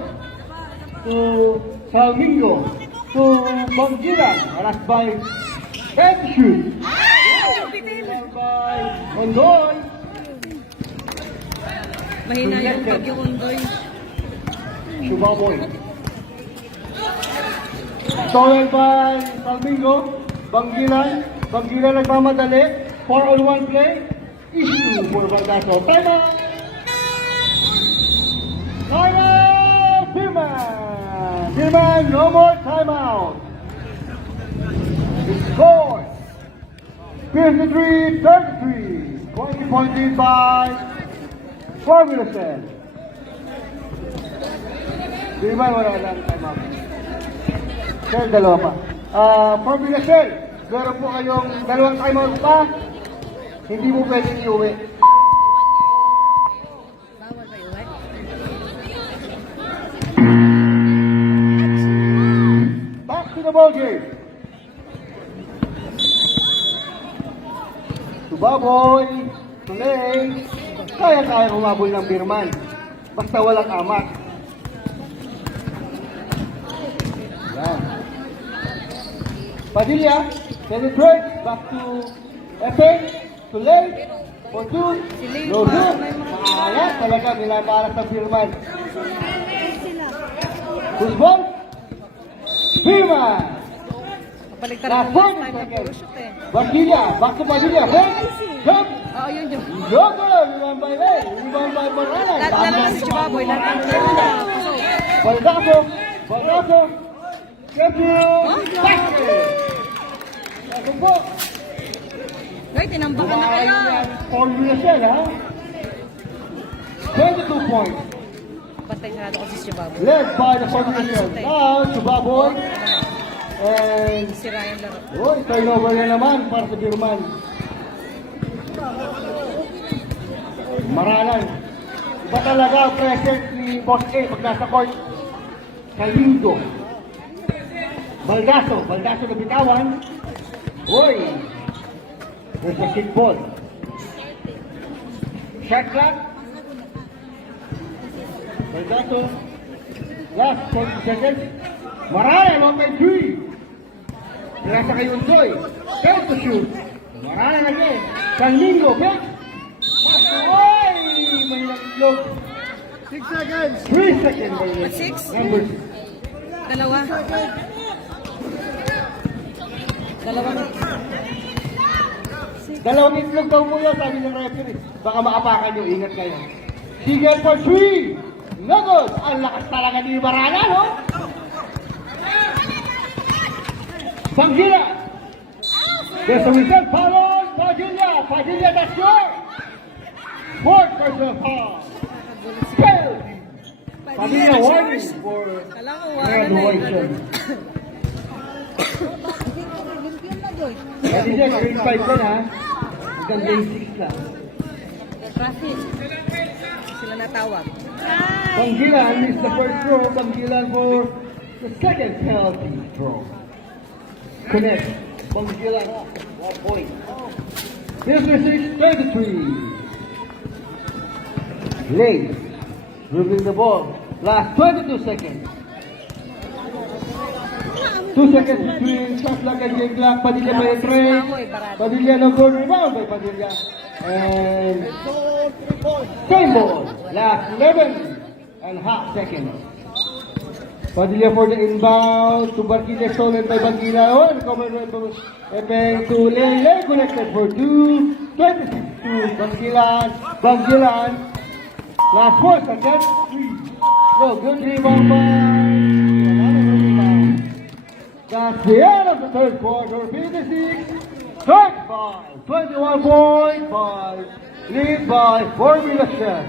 To Salmingo. To Banggilan. Alas by and shoot. By Undoy. Mahina yung bagyo Undoy. Chubaboy. Stolen by Salmingo. Banggilan. Banggilan nagmamadali. 4-on-1 play. Issue for Baldaso. Time out! Time out! Birman! Birman, no more time out. Score 53-33. 20-point lead by Formula Shell. Birman, wala lang time out. Shell, dalawa pa. Formula Shell, meron po kayong dalawang time out pa. Hindi mo pwedeng iuwi. Bawal ba iuwi? the ball game. Subaboy, Tulay, kaya-kaya humabol ng Birman. Basta walang amat. Yan. Padilla, penetrate, back to Epe, Tulay, for two, no good. Ayan, talaga, nilabaras ng Birman. Who's ball? Birman! Kapaligtad Last ng one last time na second. puro shoot eh. Padilla, back to Padilla, hey, jump! Oo, yun yun. Joker, rebound by Ray, rebound by Baralan. Lalo na si Chibaboy, lahat ng player na pasok. Baldaco, Baldaco, champion, basket! Ako po, Guys, tinambakan na kayo. all na siya, ha? 22 points, Pantay sarado ko si Chibaboy. led by the Formation. Now, Subaboy, and, Si Ryan laro. oh, turnover na naman para sa Birman. Maralan. Iba talaga ang presence ni Boss A pag nasa court. Kalindo. Baldaso na bitawan. Uy! There's a kickball. Shot clock. Baldaso. Last 20 seconds. Maralan, open 3. Nasa kay Undoy. Fails to shoot. Maralan again. Kalindo, back. Ay! May nakitlog. 6 seconds. 3 seconds. At 6? Number 6. Dalawa. Dalawang itlog daw mo yun, sabi ng referee. Baka maapakan nyo, ingat kayo. Sige for 3. No good. Ang lakas talaga ni Barana, no? Banggila. There's a whistle. Foul on Padilla. Padilla, that's yours. Fourth personal foul. Penalty. Padilla warning for Kala ko, graduation. Padilla, grade 5 ka na. Hanggang grade 6 lang. Traffic. Sila natawag. Bangilan missed the first throw. Bangilan for the second penalty throw. Connect. Bangilan, 1 point. Here's the 6-33. Late. Dribbling the ball. Last 22 seconds. 2 seconds between shot clock and game clock. Padilla by a trade. Padilla no goal rebound by Padilla. And same ball. Last 11.5 seconds. Padilla for the inbound to Barquilla, stolen by Banguila. Oh, recovered by Epeng to Lele, connected for 2. 26 to Banguilan. Last 4 seconds. 3. No, good rebound by another rebound. That's the end of the third quarter. 56, 35, 21.5. Lead by Formula Chef.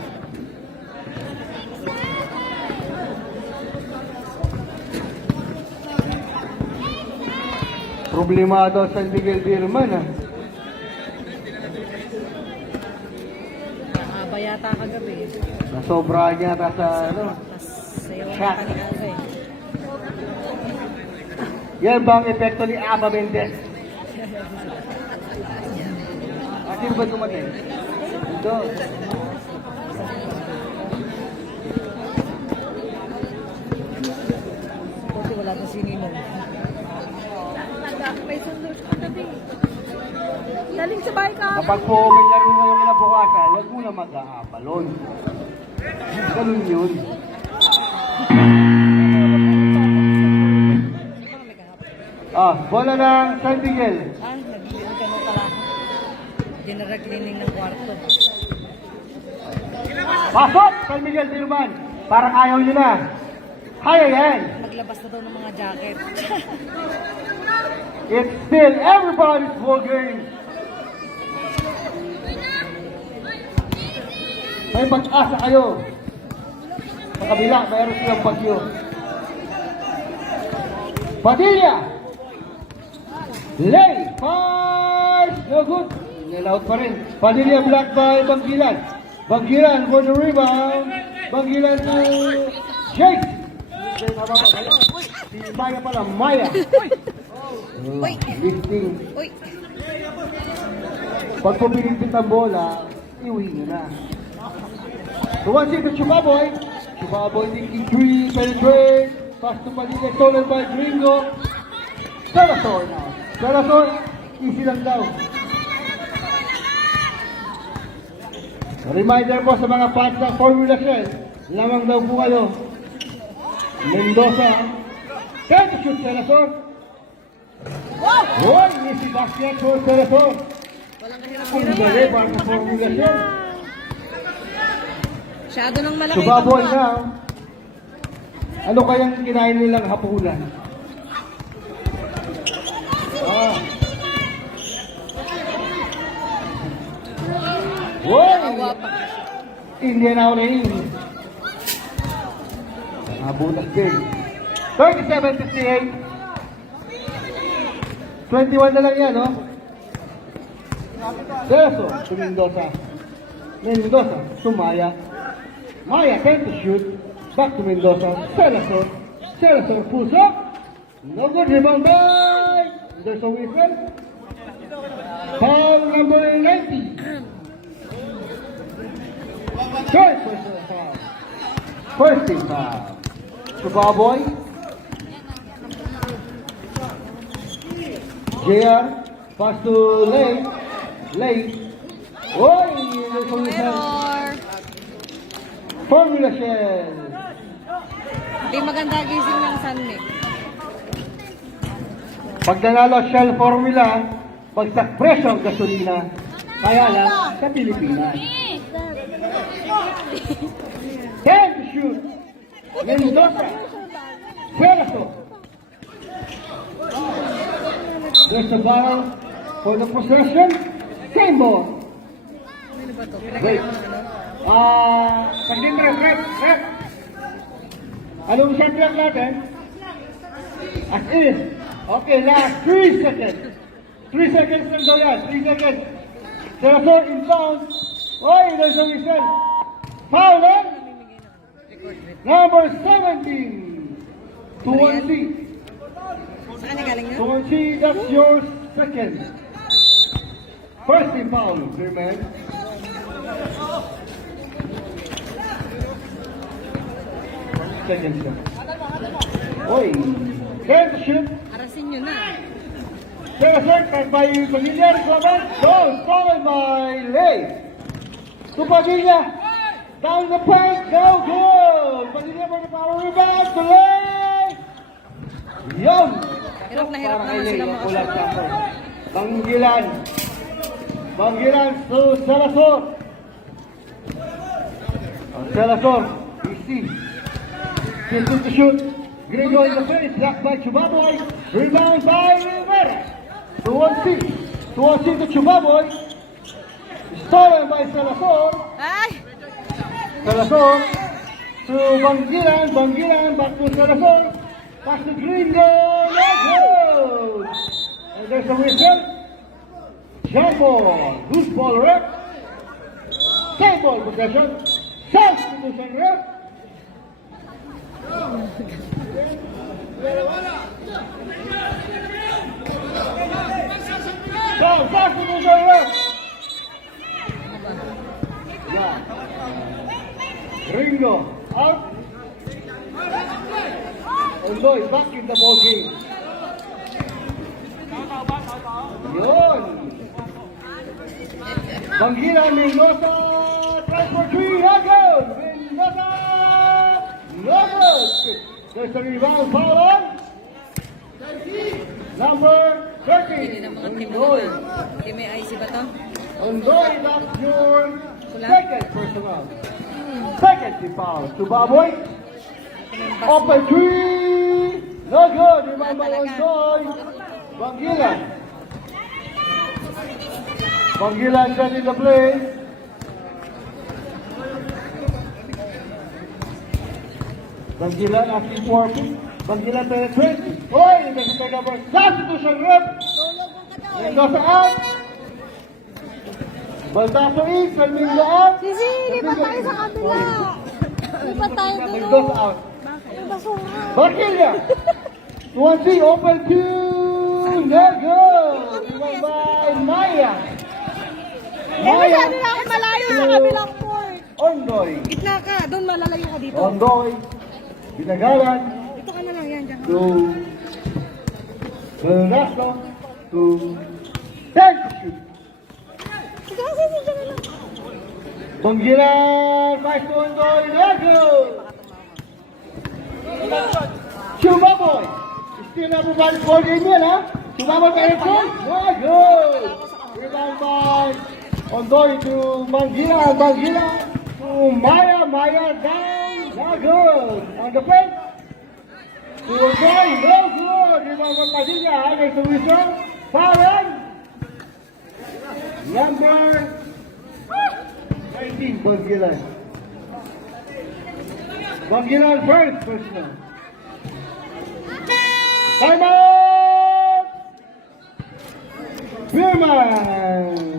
Problemado San Miguel Birman, ah. Nakaba yata kagabi. Nasobra niya ata sa ano. Sayo Shot. ka ni Ave. Yan ba ang epekto ni Aba Mendez? Sino ba dumating? Ito. Kasi wala na sininong. May sundo siya kagabi. Daling sa bahay ka. Kapag po may laro kayo kinabukasan, huwag mo na mag-aabalon. Ganun yun. Bola ng San Miguel. Naglilig ka mo pala. General cleaning ng kwarto. Pasok! San Miguel Birman. Parang ayaw nyo na. Kaya yan. Maglabas na daw ng mga jacket. It's still everybody's ball game. May pag-asa kayo. Sa kabila, mayroon silang bagyo. Padilla! Lay! Five! No good. Nilaut pa rin. Padilla blocked by Bangilan. Bangilan for the rebound. Bangilan to Jake. Okay, tama ba kayo? Si Maya pala, Maya. Uy! Lifting. Uy! Pag pumilipit ang bola, iuwi nyo na. So once again, Chubaboy. Chubaboy thinking three, penetrate. Pass to Padilla, stolen by Gringo. Salazar now. Salazar, easy lang daw. Reminder po sa mga fans ng Formula Shell, lamang daw po kayo. Mendoza. Time to shoot, Salazar. Wow! Easy basket for Salazar. Ang galing para sa Formula Shell. Masyado nang malaki Chubaboy ito, na. Ano kayang kinain nilang hapunan? Ah. Wow! Indian out na yun. Nabutas din. 37-58. 21 na lang yan, no? Serso, to Mendoza. Mendoza, to Maya. Maya tends to shoot. Back to Mendoza. Salazar. Salazar pulls up. No good. Rebound by. There's a whistle. Foul number 90. Third personal foul. First team foul. Chubaboy. JR. Pass to Lane. Lane. Oy! There's a whistle. Error! Formula Shell. Hindi maganda gising ng Sunday. Pag nanalo Shell Formula, bagsak presyo ang gasolina. Kaya lang, sa Pilipinas. 10 to shoot. Mendoza. Salazar. There's a battle for the possession. Same ball. Ano ba ito? Wait. Pinagkailangan ano? Pagdin rep. Anong shot clock natin? As is. Okay, last 3 seconds. 3 seconds lang daw yan. 3 seconds. Salazar inbound. Oy, there's a whistle. Foul on. Number 17. 2-1C. Sa kanya galing yun? 2-1C, that's your second. First team foul, German. Second shot. Oy, can shoot. Arasin nyo na. Salazar, cut by Padilla, comment. Goal, followed by Lay. To Padilla. Down the paint, go good. Padilla for the power rebound to Lay. Yun. Hirap na hirap Para naman kay sila Lay, mga ulat shot. sa Banggilan. Banggilan to Salazar. Salazar, easy. 15 to shoot. Gringo in the face, blocked by Chubaboy. Rebound by Rivera. 2-1C. 2-1C to Chubaboy. Stolen by Salazar. Ay! Salazar to Banggilan. Banggilan back to Salazar. Pass to Gringo. No good. And there's a whistle. Jump ball. Loose ball rep. Same ball possession. Substitution rep. Substitution rep. Yeah. Ringo out. Ondoy back in the ball game. Yun. Banggilan, Mendoza, tries for 3, no good. Mendoza, no good. There's a rebound foul on. Number 30. Hindi na mga team Ondoy. Hindi may IC ba to? Ondoy, that's your second personal. Second team foul. Chubaboy. Open 3. No good. Rebound by Ondoy. Banggilan. Banggilan got in the play. Banggilan asking for Banggilan penetrate. Oy, next number substitution rep. Mendoza out. Baldaso in, Salmingo out. Sisi, lipat tayo sa kabila. Lipat tayo doon. Mendoza out. May basura. Barquilla. 2-1 open to Nego. Rebound by Maya. Maya. Masyado na ako malayo sa kabilang court. Ondoy. Gitna ka, doon malalayo ka dito. Ondoy. Binagalan. Dito ka na lang yan, dyan. To Velasco. To Thank you. Sige, sige, sige na lang. Panggilan, pass to Ondoy, Nego! Chubaboy! Still na po ba ang score game yan, ha? Chubaboy pa rin po? Nego! Rebound by Ondoy to Manggilan, Manggilan to Maya, Maya down, Nego! On the plate, to Ondoy, no good! Rebound by Padilla, next to whistle, foul! Number 19, Banggilan. Banggilan first, personal. Time out! Birman!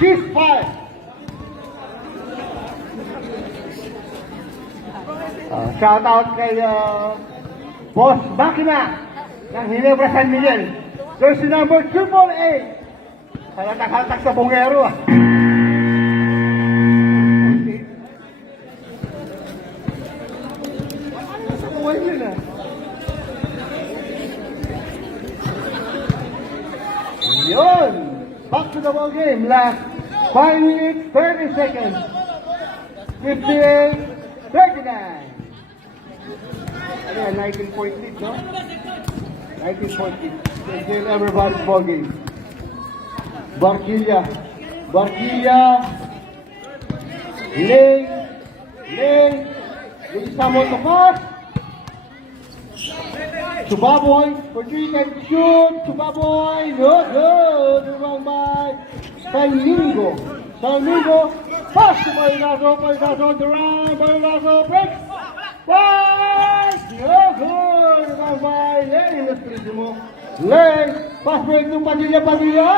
This five. Shout out kay Boss Makina ng Ginebra San Miguel. Jersey number 888. Halatak-halatak sa bongero, ah. Buhay yun, ah. Yun. Back to the ball game. Last 5 minutes, 30 seconds. 58-39. Ano yan, 19-point lead, no? 19-point lead. Still everybody's ball game. Barquilla. Barquilla. Lane. Lane. Yung isa mo to pass. Chubaboy. For 3 can shoot. Chubaboy. No good. Rebound by Salmingo. Salmingo. Pass to Marilazo. Marilazo on the run. Marilazo breaks. Pass. No good. Rebound by Lane. Let's finish mo. Lane. Pass break to Padilla. Padilla.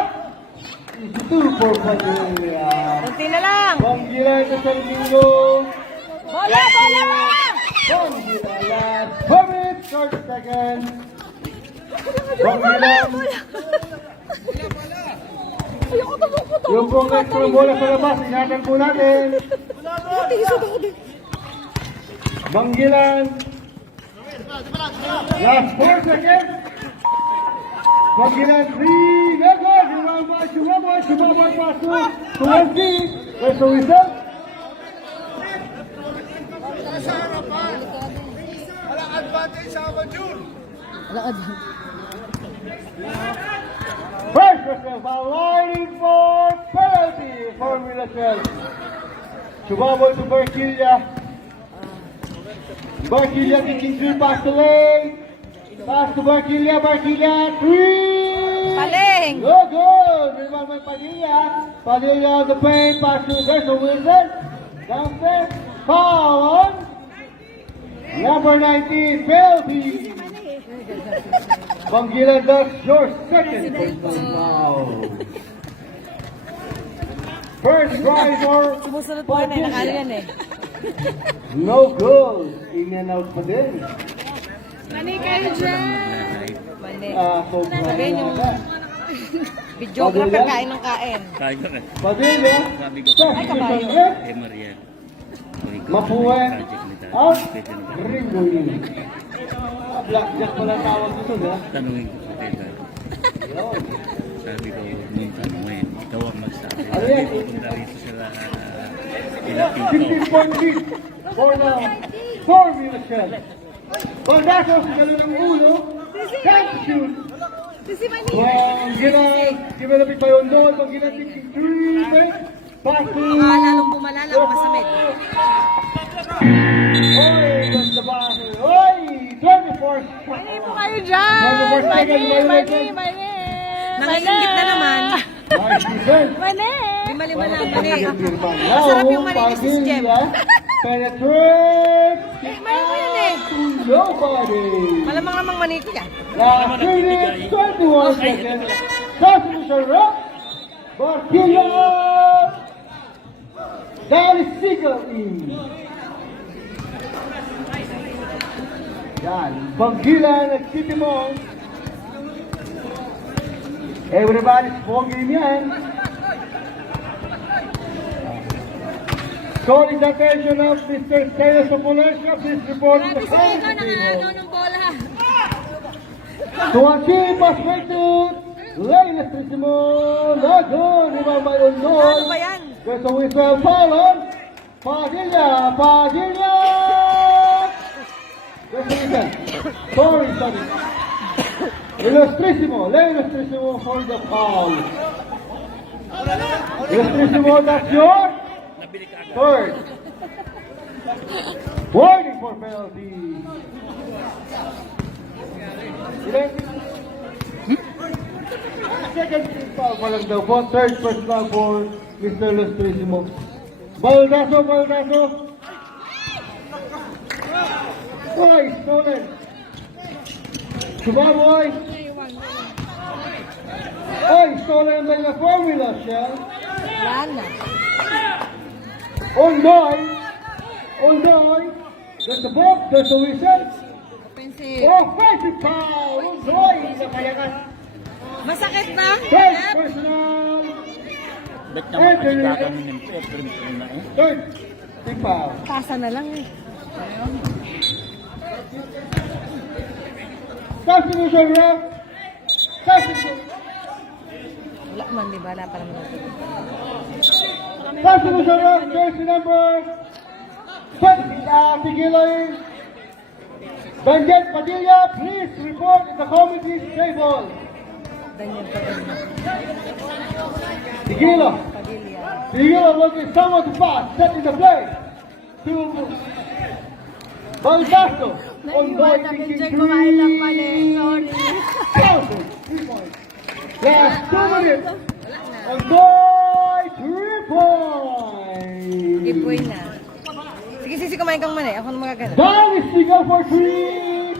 2 for Padilla. Kunti na lang. Banggilan sa Salmingo. Bola, bola, bola! Banggilan last 4 minutes, 30 seconds. Banggilan. Ayoko tumukot. Yung pong extra bola sa labas, ingatan po natin. Banggilan. Last 4 seconds. Banggilan 3. Go, go. Rebound by Chubaboy. Chubaboy pass to 1C. Where's the whistle? First whistle, foul lining for penalty for Milachel. Chubaboy to Barquilla. Barquilla kicking 3 pass to lane. Pass to Barquilla, Barquilla 3. Paling. Go, good. Rebound by Padilla. Padilla on the paint, pass to Gerson Wilson. Downstairs, foul on number 19, penalty. Banggilan, that's your second personal foul. First try for Sumusunod po yan eh, nakano yan eh. no goal. In and out pa din. Mani kayo dyan. Mali. So, Sabihin yung videographer kain ng kain. Kaya ka. Padilla, Sabi ko, pass Ay, to kabayo. Sandret. eh Maria. Mapuwen Project at nito. Ringo Yun. Blackjack pala tawag dito, ha? Tanungin ko sa Teta. Yun. Sabi ko, nung tanong mo yan, ikaw ang magsabi. Ano yan? Pupunta rito sila Pilipino. 15-point lead for now. For Milachel. Bandaso sa galo ng ulo. Can't shoot. Si Mani. Banggilan, gimalapit pa yun doon. Banggilan, 63. Pass to... Lalong bumalala kung masamit. Oy, ganda ba? Oy, 24 Mani po kayo dyan. Mani. Nangiingit na naman. Nice defense. Mani. May mali-mala. Mali. Now, Masarap yung mali ni Sis Jem. penetrate Mali ko yan eh. to nobody. Malamang namang mani ko yan. Last 3 minutes, 21 seconds. Sasu sa rock. Barquilla. That is Siegel in. Yan. Banggilan at City Mall. Everybody's foging yan. Calling the attention of Mr. Taylor Sopolesia, please report to the Grabe si Eka, committee nanalo table. ng bola. To achieve pass right to Lane Estrissimo. Not good. Rebound by Undoy. Ano ba yan? There's a whistle foul on Padilla. Padilla! There's a whistle. Sorry. Estrissimo. Lane Estrissimo for the foul. Estrissimo, that's your third. Warning for penalty. Second foul pa lang daw po. Third personal for Mr. Estrissimo. Baldaso. Boy, stolen. Subaboy. Oy, stolen by the formula, Shell. Wala na. Ondoy. There's a ball, there's a whistle. Offensive. Offensive foul. Ondoy. Nakayakan. Masakit ba? Third personal. Ba't naman kasi gagawin ng pero na eh? Third. Big foul. Pasa na lang eh. Substitution, ref. Substitution. Wala man, di ba? Wala pa naman natin. Substitution, ref. Jersey number 20. Tigilay. Benjet Padilla, please report in the committee table. Ganyan pa rin. Tigilo. Padilla. Tigilo looking someone to pass. Set in the play. To Baldasto. Ondoy thinking three. Thousand. 3 points. Last 2 minutes. Ondoy 3 points. Giveaway na. Sige, sisi, kumain kang man eh. Ako na magagana. Down is Siegel for 3.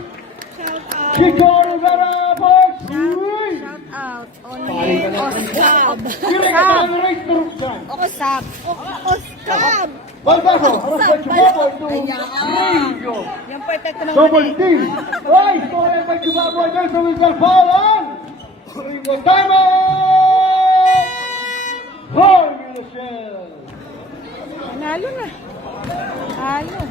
Chico Rivera for 3. Shout out. Pari ka na. Oscab. Kira ka na ng race to Ruksan. Oscab. Oscab. Baldaso. Harap by Chubaboy to Ringo. Yan po epekto ng Double team. Right. Stolen by Chubaboy. There's a whistle foul on. Ringo Diamond. Jorge Michel. Panalo na. Panalo.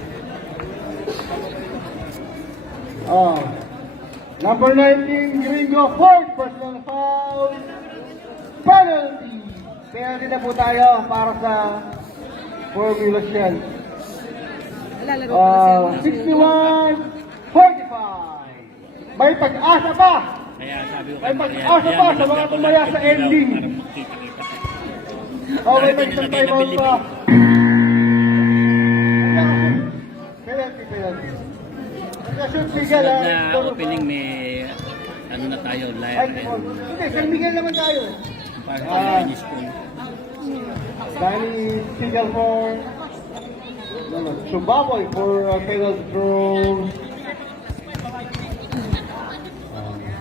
Number 19, Gringo, fourth personal foul. Penalty. Penalty na po tayo para sa Formula Shell. Lalaro pa na siya. 61-45. May pag-asa pa. Kaya sabi ko May pag-asa pa sa mga tumaya sa ending. Okay, may isang time out pa. Penalty. Shoot Miguel, na opening may ano na tayo live Ay, and hindi, San Miguel naman tayo. parang Chinese school. Danny Siegel for Chubaboy for penalty throws.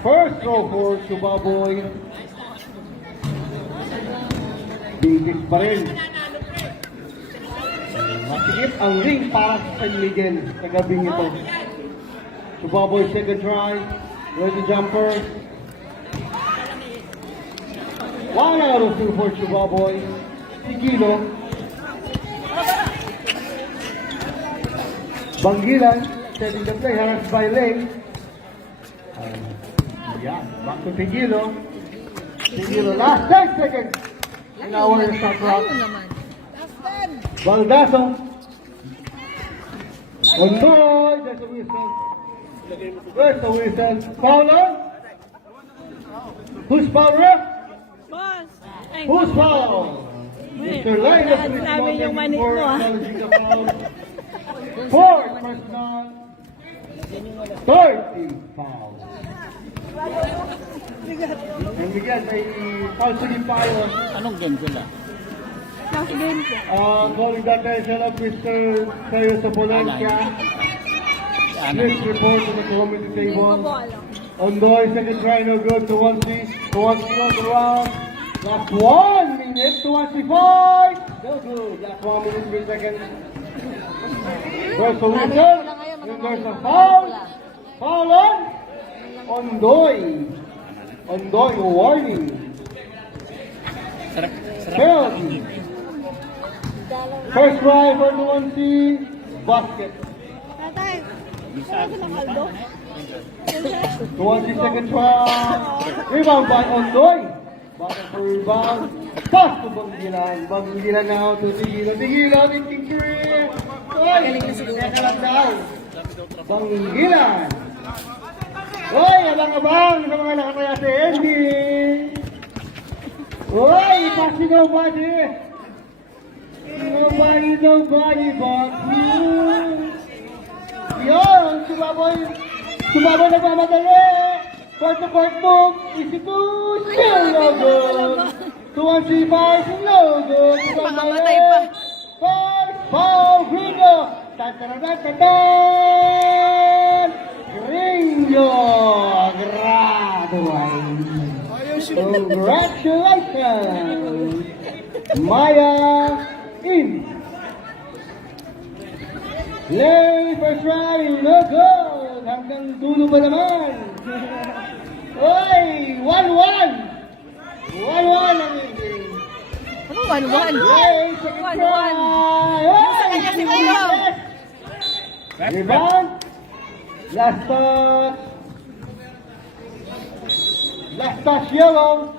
First throw for Chubaboy. Bigis pa rin. Masigit ang ring para sa San Miguel sa gabing ito. Chubaboy second try. Ready jumper. 1 out of 2 for Chubaboy. Sigilo. Banggilan. Setting the play. Harassed by Lane. Yeah. Back to Sigilo. Sigilo. Last 10 seconds. In our shot clock. Ano naman? Baldaso. Ondoy. There's a whistle. Where's the whistle? Foul on? Who's foul, ref? Boss. Ay, Who's foul? Mr. Linus Sabi yung mani mo, ah. acknowledging the foul. Fourth personal. Third team foul. And again, may foul to the foul. Anong game sila? Calling the attention of Mr. Sayo Sapolancia. Please report to the committee table. Ondoy, second try, no good. To 1-3 on the round. Last 1 minute, 25. No good. Last 1 minute, 3 seconds. There's a whistle. And there's a foul. Foul on Ondoy. Ondoy, warning. Penalty. First try for the 1C. Basket. Tatay, saan na kaldo? 20 second try. Rebound by Ondoy. Bakit for rebound? Pass to Banggilan. Banggilan now to Tigilan. Tigilan in King Korea. Oy, teka lang daw. Banggilan. Oy, abang-abang sa mga nakataya si Andy. Oy, passing nobody. Nobody but you. Yun, sumaboy nagmamadali. Court to court move, easy to still no good. 2-1-3-5, no good. Makamatay pa. First foul, Gringo. Tan-tan-tan-tan-tan. Gringo, graduate. Congratulations. Maya in. Lay first try, no good. Hanggang dulo pa naman. Oy, 1-1. 1-1 ang ending. Ano, 1-1? Lay, second try. Oy, Yes. rebound. Last touch. Last touch yellow.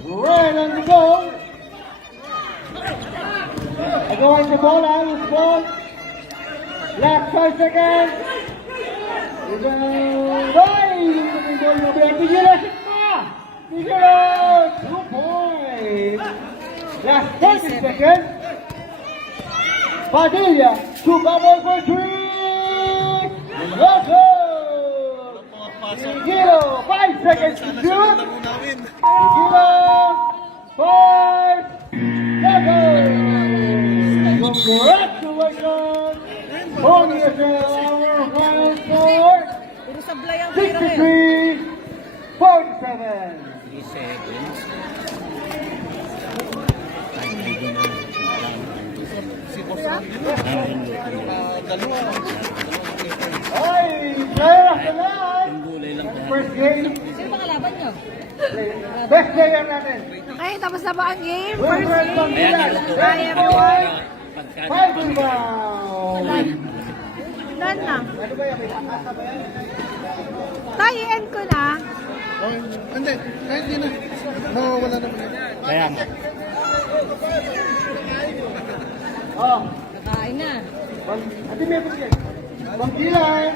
Right on the goal. Agawan sa bola, loose ball. Last 5 seconds. Rebound. Ay! Tigilan, sikma! Tigilan! 2 points. Last 30 seconds. Padilla, Chukabol for 3. No good. Tigilan, 5 seconds to shoot. Tigilan, 5. No good. Congratulations. Pony FM, our final score. Puro sablay ang tira ngayon. 63-47. Ay, player of the night. First game. Sino ba kalaban nyo? Best player natin. Ay, tapos na ba ang game? Wilfred Banggilan. Hi, everyone. 5 rebound. Done na. Ano ba yan? May pakasa ba yan? Tayo, end ko na. Oh, hindi. Kahit di na. Wala naman. Kaya nga. Oh, Kakain na. Ate, may pagyan. Banggilan.